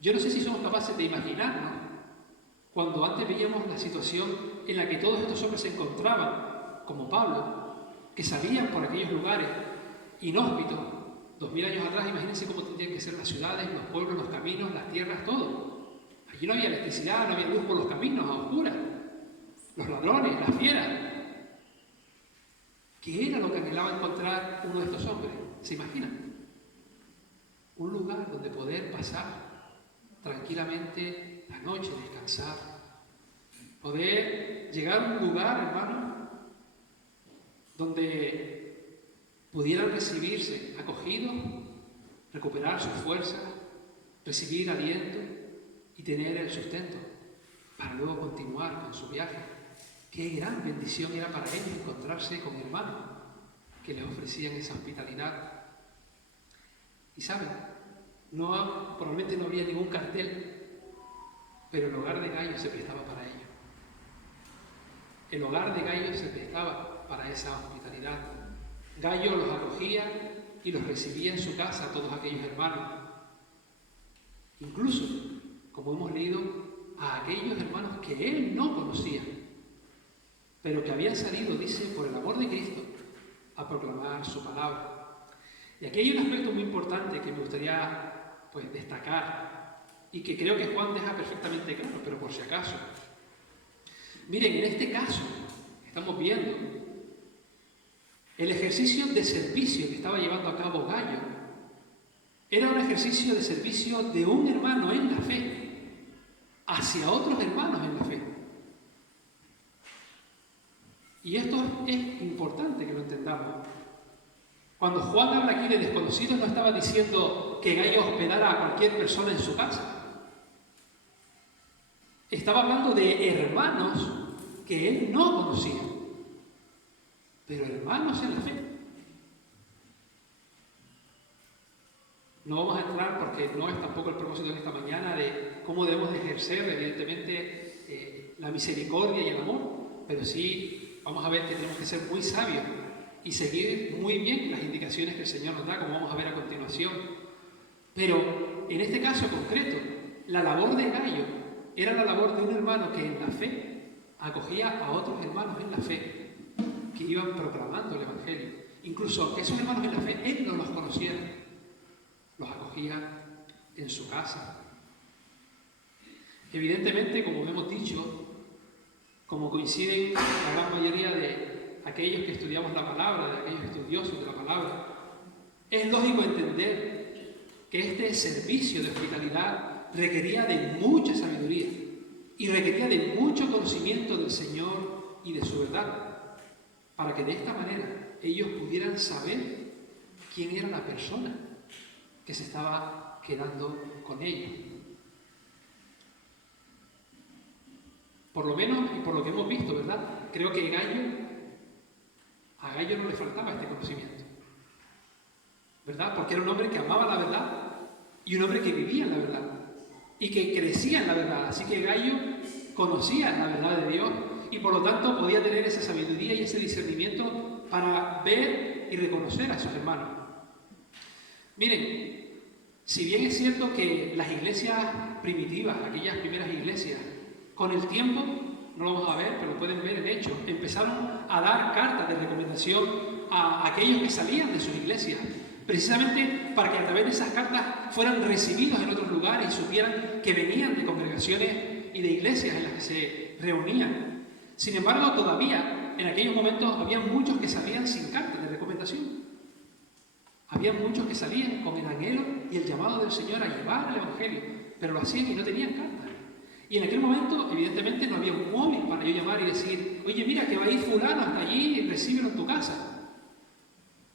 Yo no sé si somos capaces de imaginarnos cuando antes veíamos la situación en la que todos estos hombres se encontraban, como Pablo, que salían por aquellos lugares inhóspitos. 2000 años atrás, imagínense cómo tendrían que ser las ciudades, los pueblos, los caminos, las tierras, todo. Allí no había electricidad, no había luz por los caminos, a oscuras. Los ladrones, las fieras. ¿Qué era lo que anhelaba encontrar uno de estos hombres? ¿Se imaginan? Un lugar donde poder pasar tranquilamente la noche, descansar. Poder llegar a un lugar, hermano, donde pudieran recibirse acogidos, recuperar sus fuerzas, recibir aliento y tener el sustento para luego continuar con su viaje. Qué gran bendición era para ellos encontrarse con hermanos que les ofrecían esa hospitalidad. Y saben, probablemente no había ningún cartel, pero el hogar de Gallo se prestaba para ello. El hogar de Gallo se prestaba para esa hospitalidad. Gallo los acogía y los recibía en su casa a todos aquellos hermanos. Incluso, como hemos leído, a aquellos hermanos que él no conocía, pero que habían salido, dice, por el amor de Cristo, a proclamar su palabra. Y aquí hay un aspecto muy importante que me gustaría destacar y que creo que Juan deja perfectamente claro, pero por si acaso. Miren, en este caso estamos viendo el ejercicio de servicio que estaba llevando a cabo Gallo. Era un ejercicio de servicio de un hermano en la fe hacia otros hermanos en la fe. Y esto es importante que lo entendamos. Cuando Juan habla aquí de desconocidos, no estaba diciendo que Gallo hospedara a cualquier persona en su casa. Estaba hablando de hermanos que él no conocía, pero hermanos en la fe. No vamos a entrar, porque no es tampoco el propósito de esta mañana, de cómo debemos de ejercer, evidentemente, la misericordia y el amor, pero sí vamos a ver que tenemos que ser muy sabios y seguir muy bien las indicaciones que el Señor nos da, como vamos a ver a continuación. Pero en este caso concreto, la labor de Gallo era la labor de un hermano que en la fe acogía a otros hermanos en la fe que iban proclamando el Evangelio. Incluso esos hermanos en la fe, él no los conociera, los acogía en su casa. Evidentemente, como hemos dicho, como coinciden la gran mayoría de aquellos que estudiamos la palabra, de aquellos estudiosos de la palabra, es lógico entender que este servicio de hospitalidad requería de mucha sabiduría y requería de mucho conocimiento del Señor y de su verdad. para que de esta manera ellos pudieran saber quién era la persona que se estaba quedando con ellos. Por lo menos, y por lo que hemos visto, ¿verdad? Creo que a Gayo no le faltaba este conocimiento, ¿verdad? Porque era un hombre que amaba la verdad y un hombre que vivía en la verdad y que crecía en la verdad. Así que Gayo conocía la verdad de Dios y por lo tanto podía tener esa sabiduría y ese discernimiento para ver y reconocer a sus hermanos. Miren, si bien es cierto que las iglesias primitivas, aquellas primeras iglesias, con el tiempo, no lo vamos a ver, pero pueden ver el hecho, empezaron a dar cartas de recomendación a aquellos que salían de sus iglesias, precisamente para que a través de esas cartas fueran recibidos en otros lugares y supieran que venían de congregaciones y de iglesias en las que se reunían. Sin embargo, todavía en aquellos momentos había muchos que salían sin cartas de recomendación. Había muchos que salían con el anhelo y el llamado del Señor a llevar el Evangelio, pero lo hacían y no tenían cartas. Y en aquel momento, evidentemente, no había un móvil para yo llamar y decir, oye, mira, que va a ir fulano hasta allí y recíbelo en tu casa.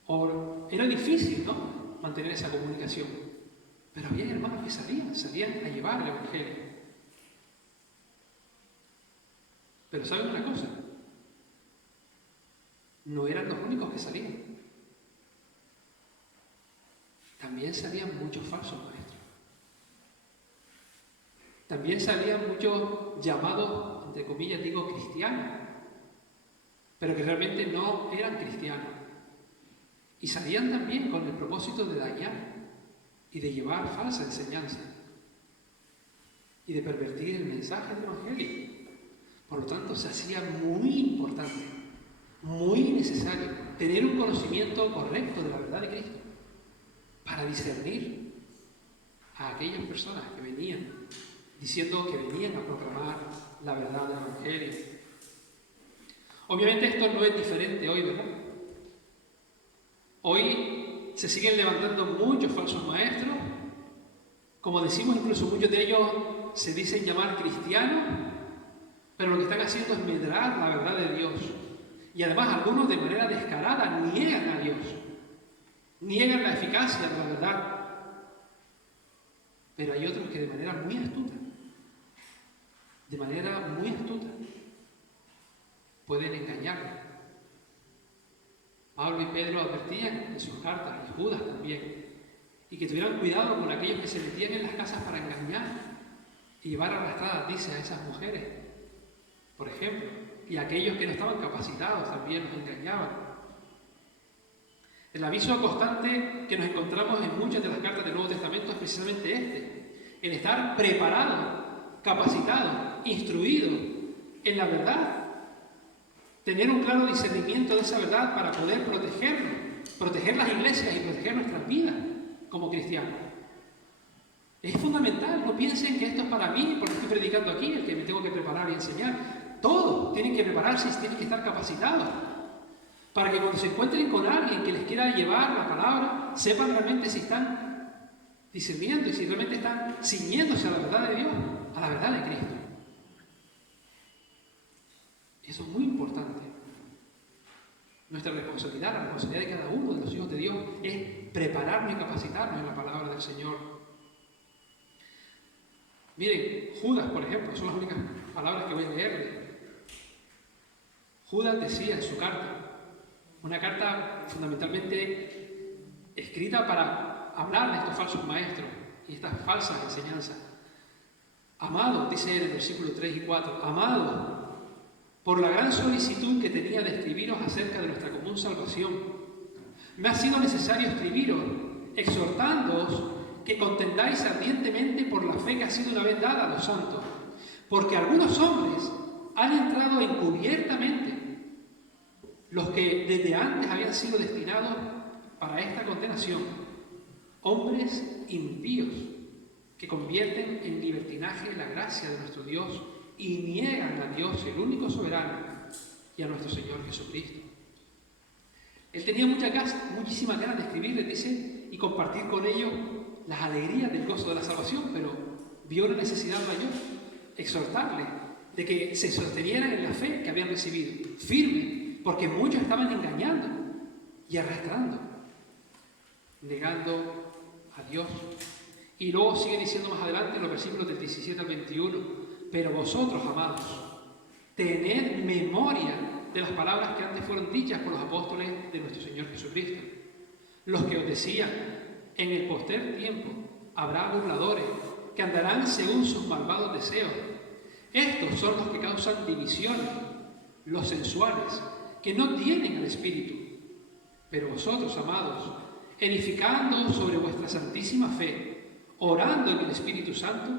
O era difícil, ¿no?, mantener esa comunicación. Pero había hermanos que salían a llevar el Evangelio. Pero ¿saben una cosa? No eran los únicos que salían. También salían muchos falsos maestros. También salían muchos llamados, entre comillas digo, cristianos, pero que realmente no eran cristianos. Y salían también con el propósito de dañar y de llevar falsa enseñanza y de pervertir el mensaje del Evangelio. Por lo tanto, se hacía muy importante, muy necesario, tener un conocimiento correcto de la verdad de Cristo para discernir a aquellas personas que venían diciendo que venían a proclamar la verdad del Evangelio. Obviamente esto no es diferente hoy, ¿verdad? Hoy se siguen levantando muchos falsos maestros. Como decimos, incluso muchos de ellos se dicen llamar cristianos, pero lo que están haciendo es medrar la verdad de Dios. Y además algunos de manera descarada niegan a Dios, niegan la eficacia de la verdad. Pero hay otros que de manera muy astuta, pueden engañarnos. Pablo y Pedro advertían en sus cartas, y Judas también, y que tuvieran cuidado con aquellos que se metían en las casas para engañar y llevar arrastradas, dice, a esas mujeres, por ejemplo, y aquellos que no estaban capacitados también los engañaban. El aviso constante que nos encontramos en muchas de las cartas del Nuevo Testamento es precisamente este: el estar preparado, capacitado, instruido en la verdad, tener un claro discernimiento de esa verdad para poder protegernos, proteger las iglesias y proteger nuestras vidas como cristianos. Es fundamental, no piensen que esto es para mí porque estoy predicando aquí, el que me tengo que preparar y enseñar. Todos tienen que prepararse y tienen que estar capacitados para que cuando se encuentren con alguien que les quiera llevar la palabra, sepan realmente si están discerniendo y si realmente están ciñéndose a la verdad de Dios, a la verdad de Cristo. Eso es muy importante. Nuestra responsabilidad, la responsabilidad de cada uno de los hijos de Dios es prepararnos y capacitarnos en la palabra del Señor. Miren, Judas, por ejemplo, son las únicas palabras que voy a leerle. Judas decía en su carta, una carta fundamentalmente escrita para hablar de estos falsos maestros y estas falsas enseñanzas. Amado, dice en el versículo 3 y 4, amado, por la gran solicitud que tenía de escribiros acerca de nuestra común salvación, me ha sido necesario escribiros, exhortándoos que contendáis ardientemente por la fe que ha sido una vez dada a los santos, porque algunos hombres han entrado encubiertamente, los que desde antes habían sido destinados para esta condenación, hombres impíos que convierten en libertinaje la gracia de nuestro Dios y niegan a Dios, el único soberano, y a nuestro Señor Jesucristo. Él tenía muchísimas ganas de escribirles, dice, y compartir con ellos las alegrías del gozo de la salvación, pero vio una necesidad mayor, exhortarles de que se sostenieran en la fe que habían recibido, firme, porque muchos estaban engañando y arrastrando, negando a Dios. Y luego sigue diciendo más adelante en los versículos del 17 al 21, pero vosotros, amados, tened memoria de las palabras que antes fueron dichas por los apóstoles de nuestro Señor Jesucristo, los que os decían, en el postrer tiempo habrá burladores que andarán según sus malvados deseos. Estos son los que causan divisiones, los sensuales, que no tienen el Espíritu. Pero vosotros, amados, edificando sobre vuestra santísima fe, orando en el Espíritu Santo,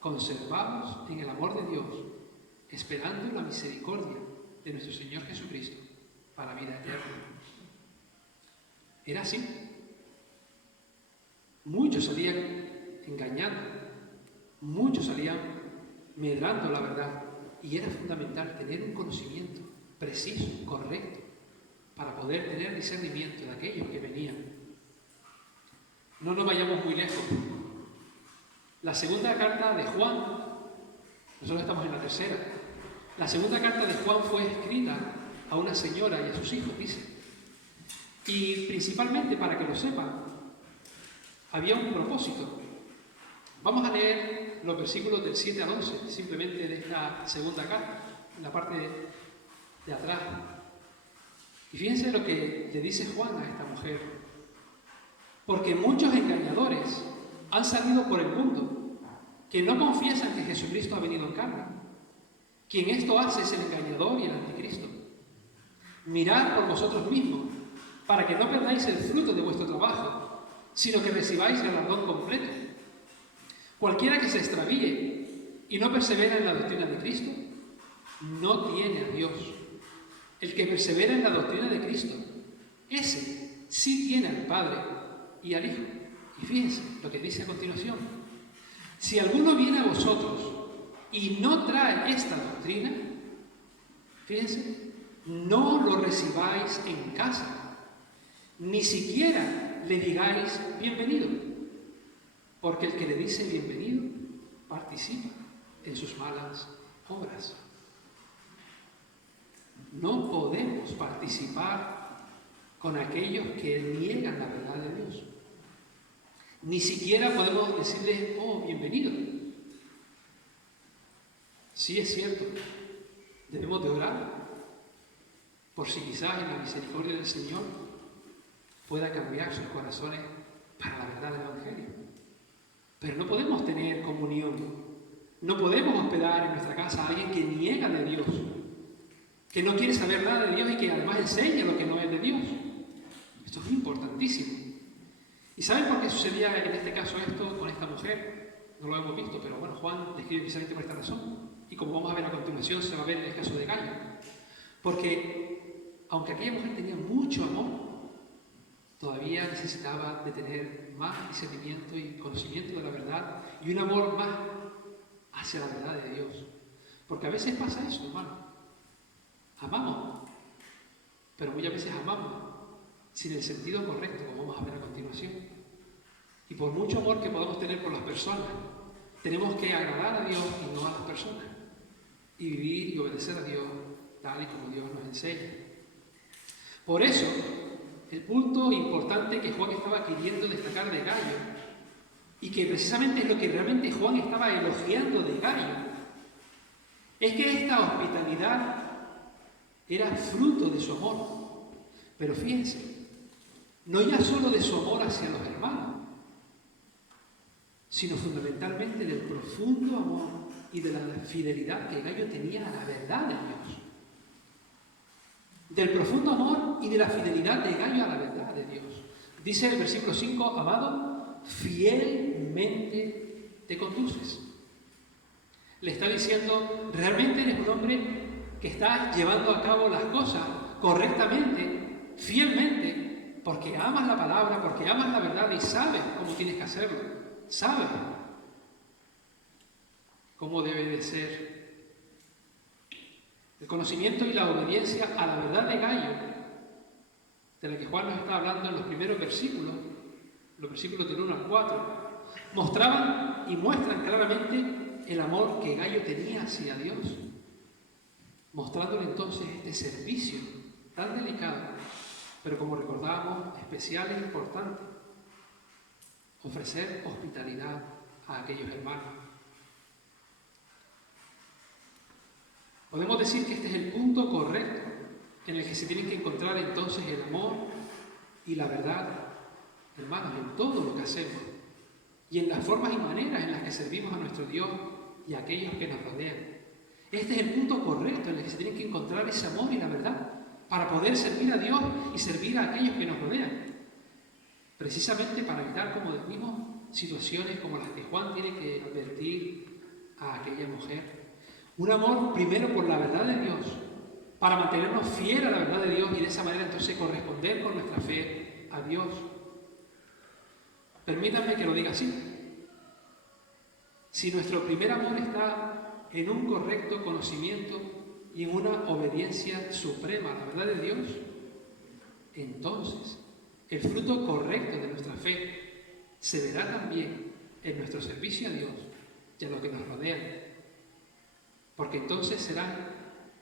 conservados en el amor de Dios, esperando la misericordia de nuestro Señor Jesucristo para la vida eterna. Era así. Muchos salían engañando, muchos salían medrando la verdad, y era fundamental tener un conocimiento preciso, correcto, para poder tener discernimiento de aquellos que venían. No nos vayamos muy lejos. La segunda carta de Juan, nosotros estamos en la tercera, la segunda carta de Juan fue escrita a una señora y a sus hijos, dice. Y principalmente, para que lo sepan, había un propósito. Vamos a leer los versículos del 7 al 11, simplemente de esta segunda carta, en la parte de atrás. Y fíjense lo que le dice Juan a esta mujer. Porque muchos engañadores han salido por el mundo, que no confiesan que Jesucristo ha venido en carne. Quien esto hace es el engañador y el anticristo. Mirad por vosotros mismos, para que no perdáis el fruto de vuestro trabajo, sino que recibáis galardón completo. Cualquiera que se extravíe y no persevera en la doctrina de Cristo, no tiene a Dios. El que persevera en la doctrina de Cristo, ese sí tiene al Padre y al Hijo. Y fíjense lo que dice a continuación. Si alguno viene a vosotros y no trae esta doctrina, fíjense, no lo recibáis en casa, ni siquiera le digáis bienvenido, porque el que le dice bienvenido participa en sus malas obras. No podemos participar con aquellos que niegan la verdad de Dios. Ni siquiera podemos decirles, oh, bienvenido. Sí es cierto, debemos de orar por si quizás en la misericordia del Señor pueda cambiar sus corazones para la verdad del Evangelio. Pero no podemos tener comunión, no podemos hospedar en nuestra casa a alguien que niega de Dios, que no quiere saber nada de Dios y que además enseña lo que no es de Dios. Esto es importantísimo. ¿Y saben por qué sucedía en este caso esto con esta mujer? No lo hemos visto, pero bueno, Juan describe precisamente por esta razón. Y como vamos a ver a continuación, se va a ver el caso de Gallo. Porque, aunque aquella mujer tenía mucho amor, todavía necesitaba de tener más discernimiento y conocimiento de la verdad y un amor más hacia la verdad de Dios. Porque a veces pasa eso, hermano. Amamos, pero muchas veces amamos sin el sentido correcto, como vamos a ver a continuación. Y por mucho amor que podamos tener por las personas, tenemos que agradar a Dios y no a las personas. Y vivir y obedecer a Dios tal y como Dios nos enseña. Por eso, el punto importante que Juan estaba queriendo destacar de Gallo, y que precisamente es lo que realmente Juan estaba elogiando de Gallo, es que esta hospitalidad era fruto de su amor. Pero fíjense, no ya solo de su amor hacia los hermanos, sino fundamentalmente del profundo amor y de la fidelidad que Gallo tenía a la verdad de Dios. Del profundo amor y de la fidelidad de Gallo a la verdad de Dios. Dice el versículo 5, amado, fielmente te conduces. Le está diciendo, realmente eres un hombre que está llevando a cabo las cosas correctamente, fielmente, porque amas la palabra, porque amas la verdad y sabes cómo tienes que hacerlo. Sabes cómo debe de ser. El conocimiento y la obediencia a la verdad de Gallo, de la que Juan nos está hablando en los primeros versículos, los versículos del 1 al 4, mostraban y muestran claramente el amor que Gallo tenía hacia Dios, mostrándole entonces este servicio tan delicado, pero como recordábamos, especial e importante, ofrecer hospitalidad a aquellos hermanos. Podemos decir que este es el punto correcto en el que se tienen que encontrar entonces el amor y la verdad, hermanos, en todo lo que hacemos y en las formas y maneras en las que servimos a nuestro Dios y a aquellos que nos rodean. Este es el punto correcto en el que se tienen que encontrar ese amor y la verdad para poder servir a Dios y servir a aquellos que nos rodean. Precisamente para evitar, como decimos, situaciones como las que Juan tiene que advertir a aquella mujer. Un amor primero por la verdad de Dios, para mantenernos fieles a la verdad de Dios y de esa manera entonces corresponder con nuestra fe a Dios. Permítanme que lo diga así. Si nuestro primer amor está en un correcto conocimiento y en una obediencia suprema a la verdad de Dios, entonces el fruto correcto de nuestra fe se verá también en nuestro servicio a Dios y a los que nos rodean. Porque entonces serán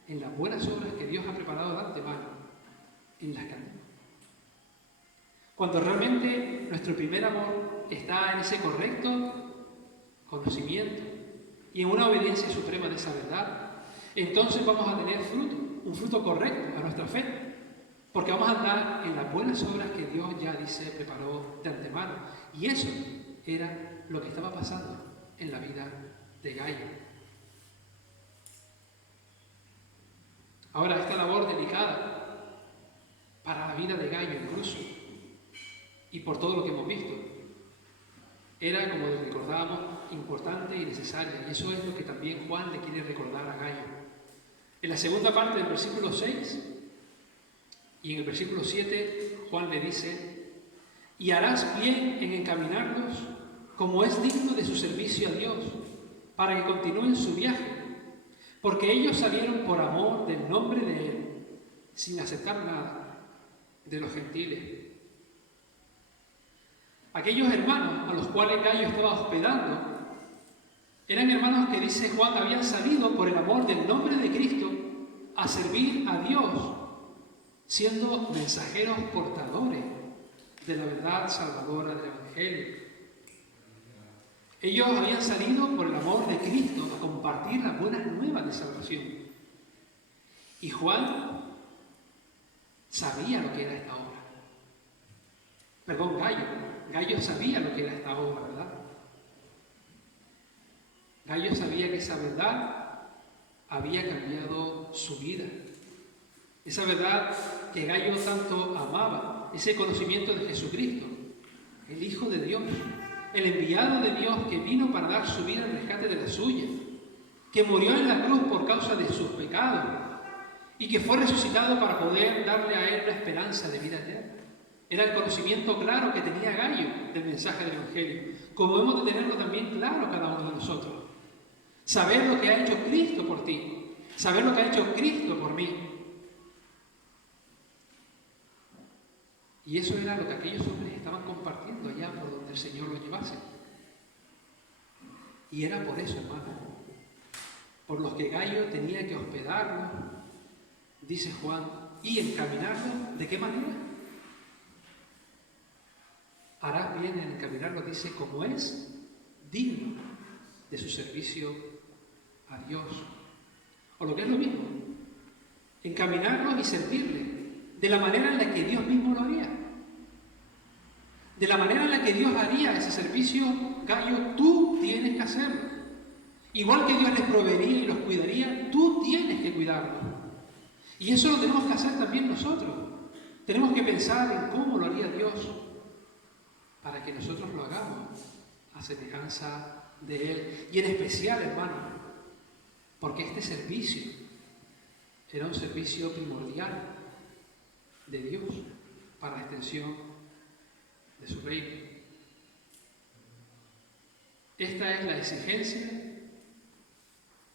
en las buenas obras que Dios ha preparado de antemano, en las que andemos. Cuando realmente nuestro primer amor está en ese correcto conocimiento y en una obediencia suprema de esa verdad, entonces vamos a tener fruto, un fruto correcto a nuestra fe, porque vamos a andar en las buenas obras que Dios ya dice preparó de antemano. Y eso era lo que estaba pasando en la vida de Gallo. Ahora, esta labor delicada para la vida de Gallo incluso, y por todo lo que hemos visto, era, como recordábamos, importante y necesaria, y eso es lo que también Juan le quiere recordar a Gallo. En la segunda parte del versículo 6 y en el versículo 7, Juan le dice: y harás bien en encaminarlos como es digno de su servicio a Dios, para que continúen su viaje, porque ellos salieron por amor del nombre de Él, sin aceptar nada de los gentiles. Aquellos hermanos a los cuales Gallo estaba hospedando eran hermanos que, dice Juan, habían salido por el amor del nombre de Cristo a servir a Dios, siendo mensajeros portadores de la verdad salvadora del Evangelio. Ellos habían salido por el amor de Cristo a compartir las buenas nuevas de salvación. Y Juan sabía lo que era esta obra. Perdón, Gallo sabía lo que era esta obra, ¿verdad? Gallo sabía que esa verdad había cambiado su vida. Esa verdad que Gallo tanto amaba, ese conocimiento de Jesucristo, el Hijo de Dios, el enviado de Dios que vino para dar su vida en rescate de la suya, que murió en la cruz por causa de sus pecados y que fue resucitado para poder darle a él la esperanza de vida eterna. Era el conocimiento claro que tenía Gallo del mensaje del Evangelio, como hemos de tenerlo también claro cada uno de nosotros. Saber lo que ha hecho Cristo por ti, saber lo que ha hecho Cristo por mí. Y eso era lo que aquellos hombres estaban compartiendo allá por donde el Señor los llevase. Y era por eso, hermano, por los que Gallo tenía que hospedarlos, dice Juan, y encaminarlos. ¿De qué manera? Harás bien en encaminarlos, dice, como es digno de su servicio a Dios. O lo que es lo mismo, encaminarlos y servirle de la manera en la que Dios mismo lo haría. De la manera en la que Dios haría ese servicio, Gallo, tú tienes que hacerlo. Igual que Dios les proveería y los cuidaría, tú tienes que cuidarlos. Y eso lo tenemos que hacer también nosotros. Tenemos que pensar en cómo lo haría Dios para que nosotros lo hagamos a semejanza de Él. Y en especial, hermano, porque este servicio era un servicio primordial de Dios para la extensión de su reino. Esta es la exigencia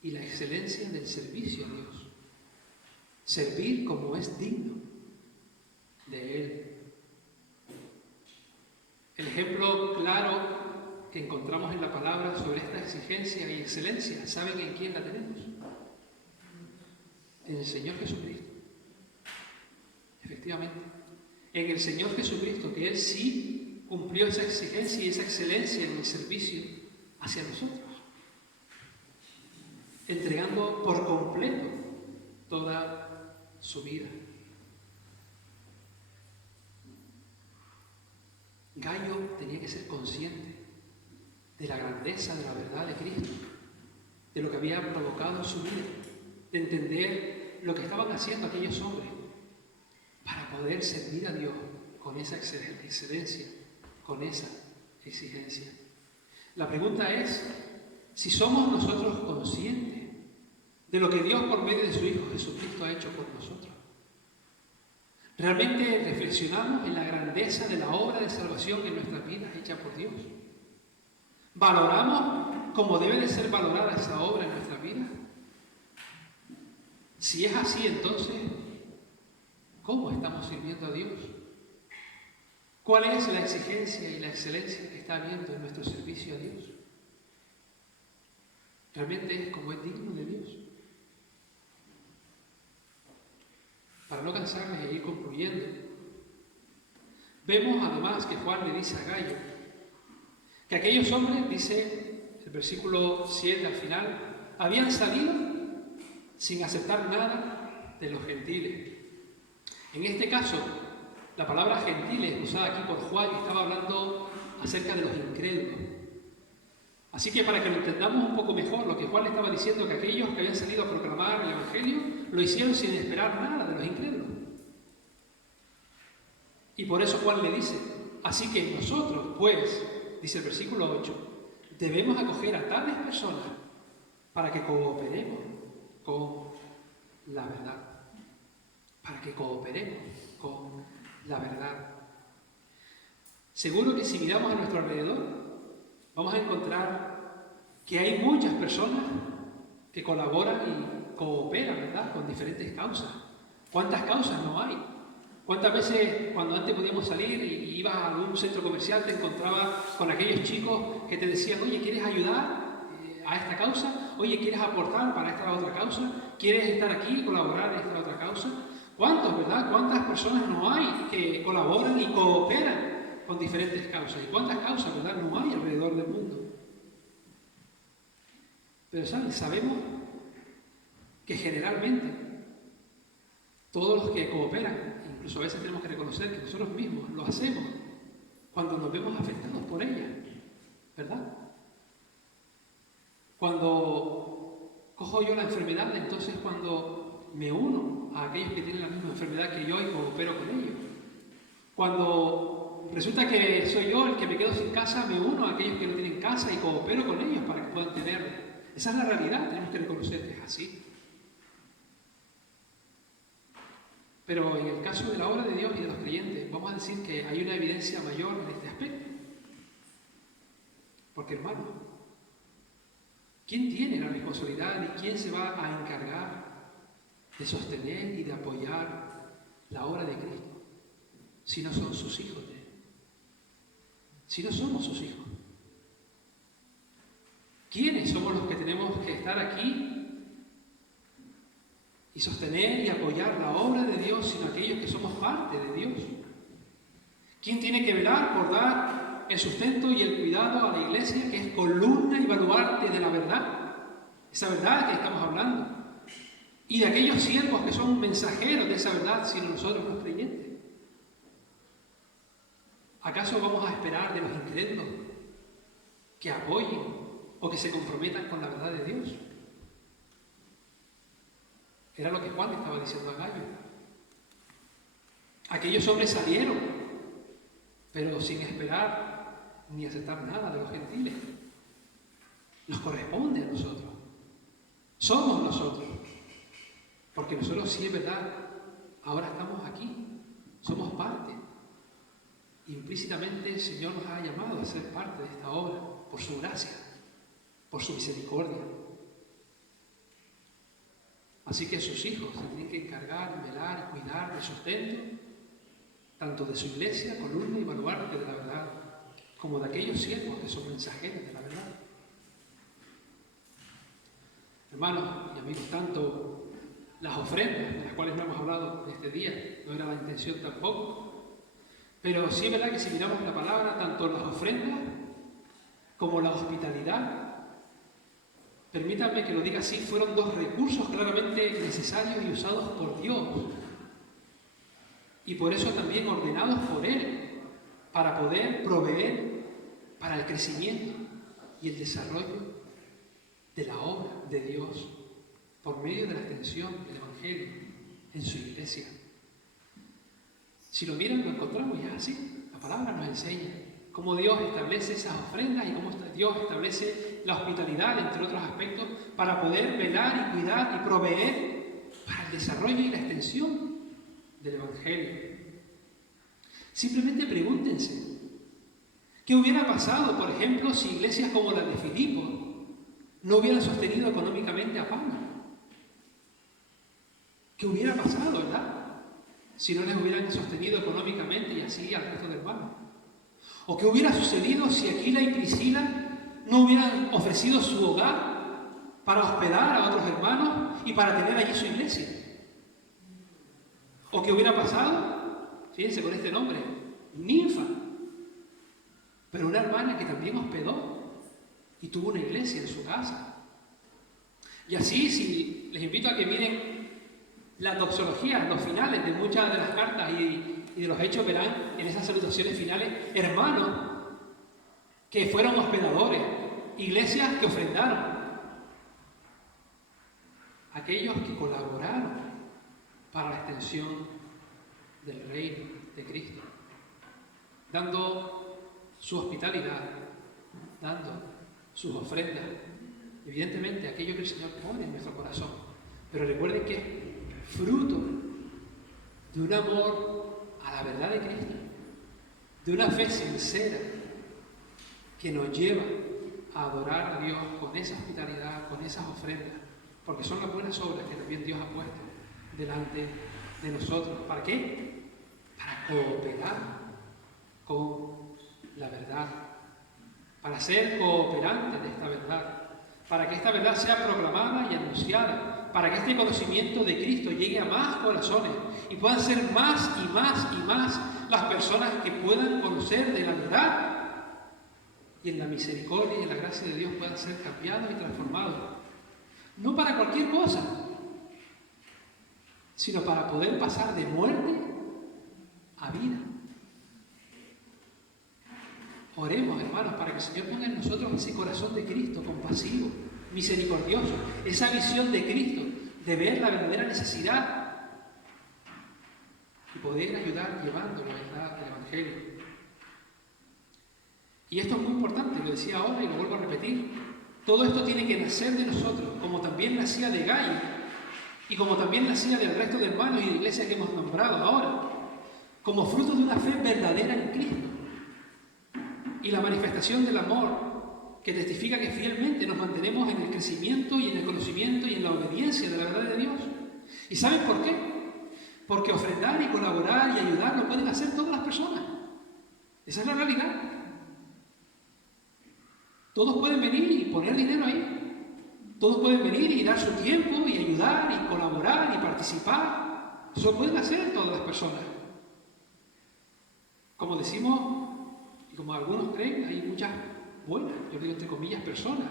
y la excelencia del servicio a Dios. Servir como es digno de Él. El ejemplo claro que encontramos en la palabra sobre esta exigencia y excelencia, ¿saben en quién la tenemos? En el Señor Jesucristo. Efectivamente, en el Señor Jesucristo, que Él sí cumplió esa exigencia y esa excelencia en el servicio hacia nosotros, entregando por completo toda su vida. Gallo tenía que ser consciente de la grandeza de la verdad de Cristo, de lo que había provocado en su vida, de entender lo que estaban haciendo aquellos hombres para poder servir a Dios con esa excelencia, con esa exigencia. La pregunta es si somos nosotros conscientes de lo que Dios por medio de su Hijo Jesucristo ha hecho por nosotros. ¿Realmente reflexionamos en la grandeza de la obra de salvación en nuestras vidas hecha por Dios? ¿Valoramos como debe de ser valorada esa obra en nuestras vidas? Si es así, entonces, ¿cómo estamos sirviendo a Dios? ¿Cuál es la exigencia y la excelencia que está habiendo en nuestro servicio a Dios? ¿Realmente es como es digno de Dios? Para no cansarles e ir concluyendo, vemos además que Juan le dice a Gallo que aquellos hombres, dice el versículo 7 al final, habían salido sin aceptar nada de los gentiles. En este caso, la palabra gentiles usada aquí por Juan estaba hablando acerca de los incrédulos. Así que para que lo entendamos un poco mejor, lo que Juan le estaba diciendo, que aquellos que habían salido a proclamar el Evangelio, lo hicieron sin esperar nada de los incrédulos. Y por eso Juan le dice, así que nosotros, pues, dice el versículo 8, debemos acoger a tales personas para que cooperemos con la verdad. Para que cooperemos con la verdad. Seguro que si miramos a nuestro alrededor, vamos a encontrar que hay muchas personas que colaboran y cooperan, ¿verdad?, con diferentes causas. ¿Cuántas causas no hay? ¿Cuántas veces cuando antes podíamos salir y ibas a algún centro comercial te encontrabas con aquellos chicos que te decían, oye, ¿quieres ayudar a esta causa? Oye, ¿quieres aportar para esta otra causa? ¿Quieres estar aquí y colaborar en esta otra causa? ¿Cuántos, verdad? ¿Cuántas personas no hay que colaboran y cooperan con diferentes causas? ¿Y cuántas causas, verdad, no hay alrededor del mundo? Pero, ¿saben? Sabemos que generalmente todos los que cooperan, incluso a veces tenemos que reconocer que nosotros mismos lo hacemos cuando nos vemos afectados por ella, ¿verdad? Cuando cojo yo la enfermedad, entonces cuando me uno a aquellos que tienen la misma enfermedad que yo y coopero con ellos. Cuando resulta que soy yo el que me quedo sin casa, me uno a aquellos que no tienen casa y coopero con ellos para que puedan tenerla. Esa es la realidad, tenemos que reconocer que es así. Pero en el caso de la obra de Dios y de los creyentes, vamos a decir que hay una evidencia mayor en este aspecto. Porque, hermano, ¿quién tiene la responsabilidad y quién se va a encargar de sostener y de apoyar la obra de Cristo si no son sus hijos de Él? Si no somos sus hijos. ¿Quiénes somos los que tenemos que estar aquí y sostener y apoyar la obra de Dios, sino aquellos que somos parte de Dios? ¿Quién tiene que velar por dar el sustento y el cuidado a la iglesia, que es columna y baluarte de la verdad? Esa verdad que estamos hablando. Y de aquellos siervos que son mensajeros de esa verdad, sino nosotros los creyentes. ¿Acaso vamos a esperar de los incrédulos que apoyen o que se comprometan con la verdad de Dios? Era lo que Juan estaba diciendo a Gallo. Aquellos hombres salieron, pero sin esperar ni aceptar nada de los gentiles. Nos corresponde a nosotros. Somos nosotros. Porque nosotros, sí es verdad, ahora estamos aquí. Somos parte. Implícitamente el Señor nos ha llamado a ser parte de esta obra, por su gracia, por su misericordia. Así que sus hijos se tienen que encargar, velar y cuidar del sustento, tanto de su iglesia, columna y baluarte de la verdad, como de aquellos siervos que son mensajeros de la verdad. Hermanos y amigos, tanto las ofrendas, de las cuales no hemos hablado en este día, no era la intención tampoco. Pero sí es verdad que si miramos la palabra, tanto las ofrendas como la hospitalidad, permítanme que lo diga así, fueron dos recursos claramente necesarios y usados por Dios. Y por eso también ordenados por Él, para poder proveer para el crecimiento y el desarrollo de la obra de Dios por medio de la extensión del Evangelio en su iglesia. Si lo miran, lo encontramos ya así. La palabra nos enseña cómo Dios establece esas ofrendas y cómo Dios establece la hospitalidad, entre otros aspectos, para poder velar y cuidar y proveer para el desarrollo y la extensión del Evangelio. Simplemente pregúntense, ¿qué hubiera pasado, por ejemplo, si iglesias como la de Filipo no hubieran sostenido económicamente a Pablo? ¿Qué hubiera pasado, verdad? Si no les hubieran sostenido económicamente y así al resto de hermanos. ¿O qué hubiera sucedido si Aquila y Priscila no hubieran ofrecido su hogar para hospedar a otros hermanos y para tener allí su iglesia? ¿O qué hubiera pasado? Fíjense con este nombre, Ninfa, pero una hermana que también hospedó y tuvo una iglesia en su casa. Y así, si les invito a que miren la doxología, los finales de muchas de las cartas y de los hechos, verán en esas salutaciones finales hermanos que fueron hospedadores, iglesias que ofrendaron, aquellos que colaboraron para la extensión del reino de Cristo, dando su hospitalidad, dando sus ofrendas, evidentemente aquello que el Señor pone en nuestro corazón. Pero recuerden que es fruto de un amor a la verdad de Cristo, de una fe sincera que nos lleva a adorar a Dios con esa hospitalidad, con esas ofrendas, porque son las buenas obras que también Dios ha puesto delante de nosotros. ¿Para qué? Para cooperar con la verdad, para ser cooperantes de esta verdad, para que esta verdad sea proclamada y anunciada, para que este conocimiento de Cristo llegue a más corazones y puedan ser más y más y más las personas que puedan conocer de la verdad y en la misericordia y en la gracia de Dios puedan ser cambiados y transformados. No para cualquier cosa, sino para poder pasar de muerte a vida. Oremos, hermanos, para que el Señor ponga en nosotros ese corazón de Cristo, compasivo, misericordioso, esa visión de Cristo, de ver la verdadera necesidad y poder ayudar llevando la verdad del Evangelio. Y esto es muy importante, lo decía ahora y lo vuelvo a repetir. Todo esto tiene que nacer de nosotros, como también nacía de Gaia y como también nacía del resto de hermanos y de iglesias que hemos nombrado ahora, como fruto de una fe verdadera en Cristo y la manifestación del amor que testifica que fielmente nos mantenemos en el crecimiento y en el conocimiento y en la obediencia de la verdad de Dios. ¿Y saben por qué? Porque ofrendar y colaborar y ayudar lo pueden hacer todas las personas. Esa es la realidad. Todos pueden venir y poner dinero ahí. Todos pueden venir y dar su tiempo y ayudar y colaborar y participar. Eso pueden hacer todas las personas. Como decimos, y como algunos creen, hay muchas buenas, yo digo entre comillas, personas.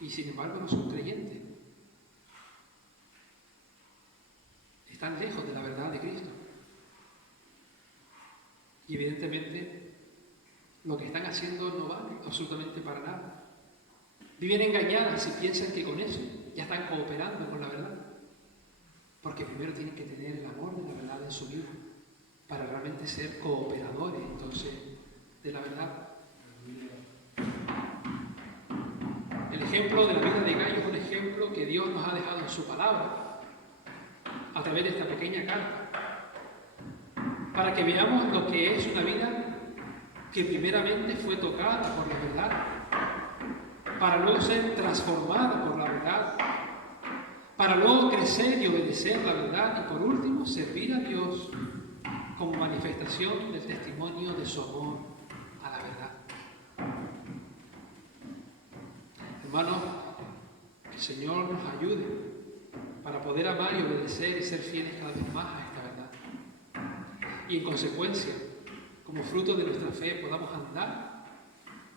Y sin embargo no son creyentes. Están lejos de la verdad de Cristo. Y evidentemente lo que están haciendo no vale absolutamente para nada. Viven engañadas si piensan que con eso ya están cooperando con la verdad. Porque primero tienen que tener el amor de la verdad en su vida para realmente ser cooperadores entonces de la verdad. El ejemplo de la vida de Gaio es un ejemplo que Dios nos ha dejado en su palabra a través de esta pequeña carta para que veamos lo que es una vida que primeramente fue tocada por la verdad, para luego ser transformada por la verdad, para luego crecer y obedecer la verdad y por último servir a Dios como manifestación del testimonio de su amor a la verdad. Hermanos, que Señor, nos ayude para poder amar y obedecer y ser fieles cada vez más a esta verdad. Y en consecuencia, como fruto de nuestra fe, podamos andar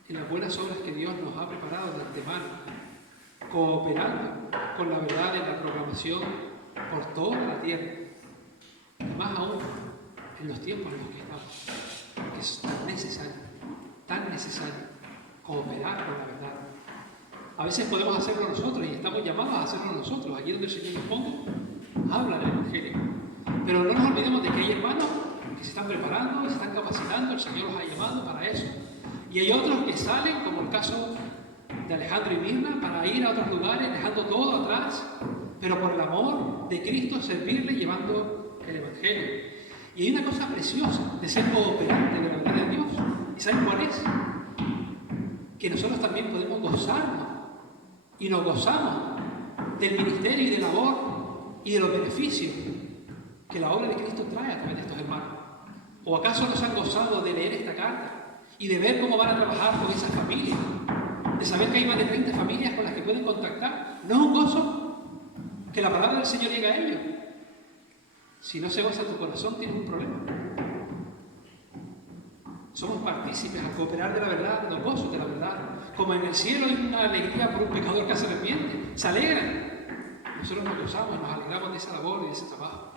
en las buenas obras que Dios nos ha preparado de antemano, cooperando con la verdad en la proclamación por toda la tierra, y más aún en los tiempos en los que estamos, que es tan necesario cooperar con la verdad. A veces podemos hacerlo nosotros y estamos llamados a hacerlo nosotros, allí donde el Señor nos ponga, habla del Evangelio. Pero no nos olvidemos de que hay hermanos que se están preparando, se están capacitando, el Señor los ha llamado para eso. Y hay otros que salen, como el caso de Alejandro y Mirna, para ir a otros lugares, dejando todo atrás, pero por el amor de Cristo servirle llevando el Evangelio. Y hay una cosa preciosa de ser cooperante de la verdad de Dios. ¿Y saben cuál es? Que nosotros también podemos gozarnos y nos gozamos del ministerio y de la labor y de los beneficios que la obra de Cristo trae a través de estos hermanos. ¿O acaso no se han gozado de leer esta carta y de ver cómo van a trabajar con esas familias? De saber que hay más de 30 familias con las que pueden contactar. ¿No es un gozo que la palabra del Señor llegue a ellos? Si no se goza tu corazón, tienes un problema. Somos partícipes al cooperar de la verdad, los gozos de la verdad. Como en el cielo hay una alegría por un pecador que se arrepiente, se alegran. Nosotros nos gozamos, nos alegramos de esa labor y de ese trabajo.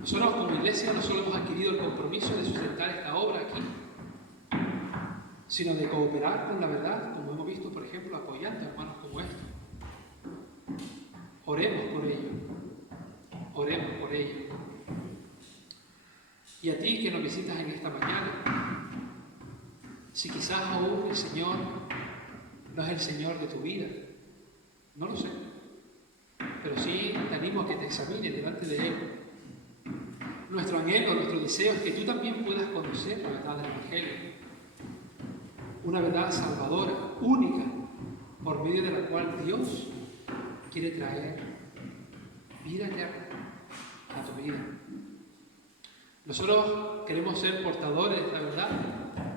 Nosotros como iglesia no solo hemos adquirido el compromiso de sustentar esta obra aquí, sino de cooperar con la verdad, como hemos visto, por ejemplo, apoyando a hermanos como estos. Oremos por ello. Oremos por ello. Y a ti que nos visitas en esta mañana, si quizás aún el Señor no es el Señor de tu vida, no lo sé, pero sí te animo a que te examines delante de Él. Nuestro anhelo, nuestro deseo es que tú también puedas conocer la verdad del Evangelio, una verdad salvadora, única, por medio de la cual Dios quiere traer vida eterna a tu vida. Nosotros queremos ser portadores de la verdad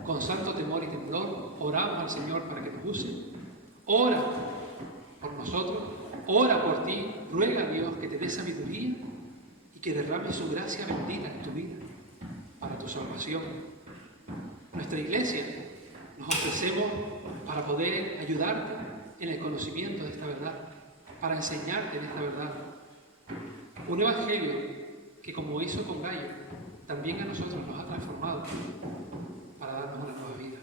con santo temor y temblor. Oramos al Señor para que nos use. Ora por nosotros, ora por ti, ruega a Dios que te dé sabiduría y que derrame su gracia bendita en tu vida para tu salvación. Nuestra iglesia nos ofrecemos para poder ayudarte en el conocimiento de esta verdad, para enseñarte de esta verdad. Un evangelio que, como hizo con Gallo, también a nosotros nos ha transformado para darnos una nueva vida.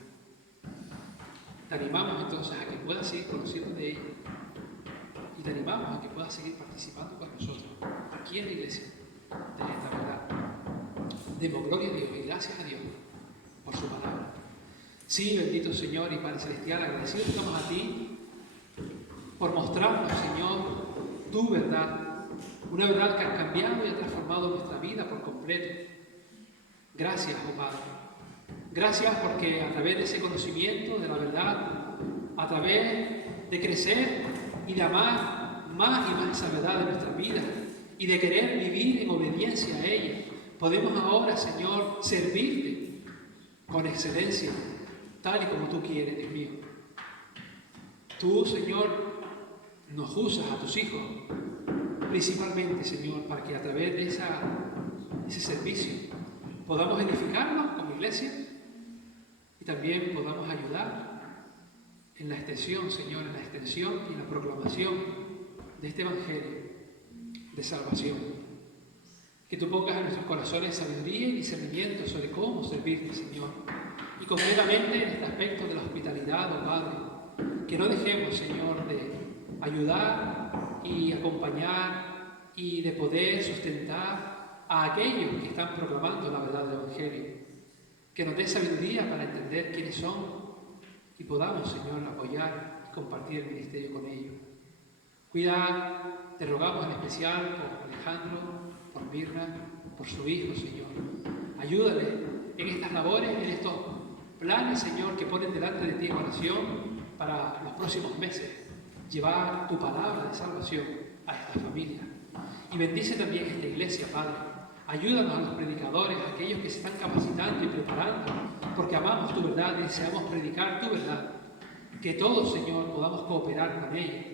Te animamos entonces a que puedas seguir conociendo de ella y te animamos a que puedas seguir participando con nosotros aquí en la iglesia de esta verdad. Demos gloria a Dios y gracias a Dios por su palabra. Sí, bendito Señor y Padre Celestial, agradecidos estamos a ti por mostrarnos, Señor, tu verdad, una verdad que ha cambiado y ha transformado nuestra vida por completo. Gracias, oh Padre. Gracias porque a través de ese conocimiento de la verdad, a través de crecer y de amar más y más esa verdad de nuestra vida y de querer vivir en obediencia a ella, podemos ahora, Señor, servirte con excelencia, tal y como tú quieres, Dios mío. Tú, Señor, nos usas a tus hijos, principalmente, Señor, para que a través de ese servicio podamos edificarnos como iglesia y también podamos ayudar en la extensión, Señor, en la extensión y en la proclamación de este Evangelio de salvación. Que tú pongas en nuestros corazones sabiduría y discernimiento sobre cómo servirte, Señor. Y concretamente en este aspecto de la hospitalidad, oh Padre, que no dejemos, Señor, de ayudar y acompañar y de poder sustentar a aquellos que están proclamando la verdad del Evangelio. Que nos dé sabiduría para entender quiénes son y podamos, Señor, apoyar y compartir el ministerio con ellos. Cuida, te rogamos en especial por Alejandro, por Mirna, por su hijo, Señor. Ayúdale en estas labores, en estos planes, Señor, que ponen delante de ti en oración para los próximos meses, llevar tu palabra de salvación a estas familias. Y bendice también esta iglesia, Padre. Ayúdanos a los predicadores, a aquellos que se están capacitando y preparando, porque amamos tu verdad y deseamos predicar tu verdad Que todos, Señor, podamos cooperar con ella,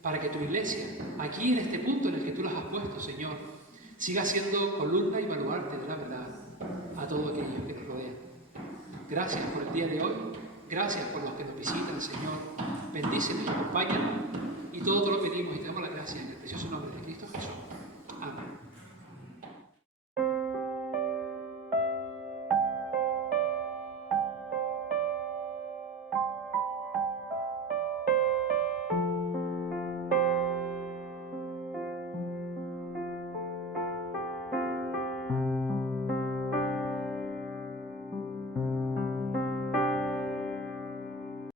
para que tu iglesia, aquí en este punto en el que tú las has puesto, Señor, siga siendo columna y baluarte de la verdad a todos aquellos que nos rodean. Gracias por el día de hoy, gracias por los que nos visitan, Señor. Bendícenos y acompáñanos, y todo te lo pedimos y te damos las gracias en el precioso nombre de Cristo Jesús.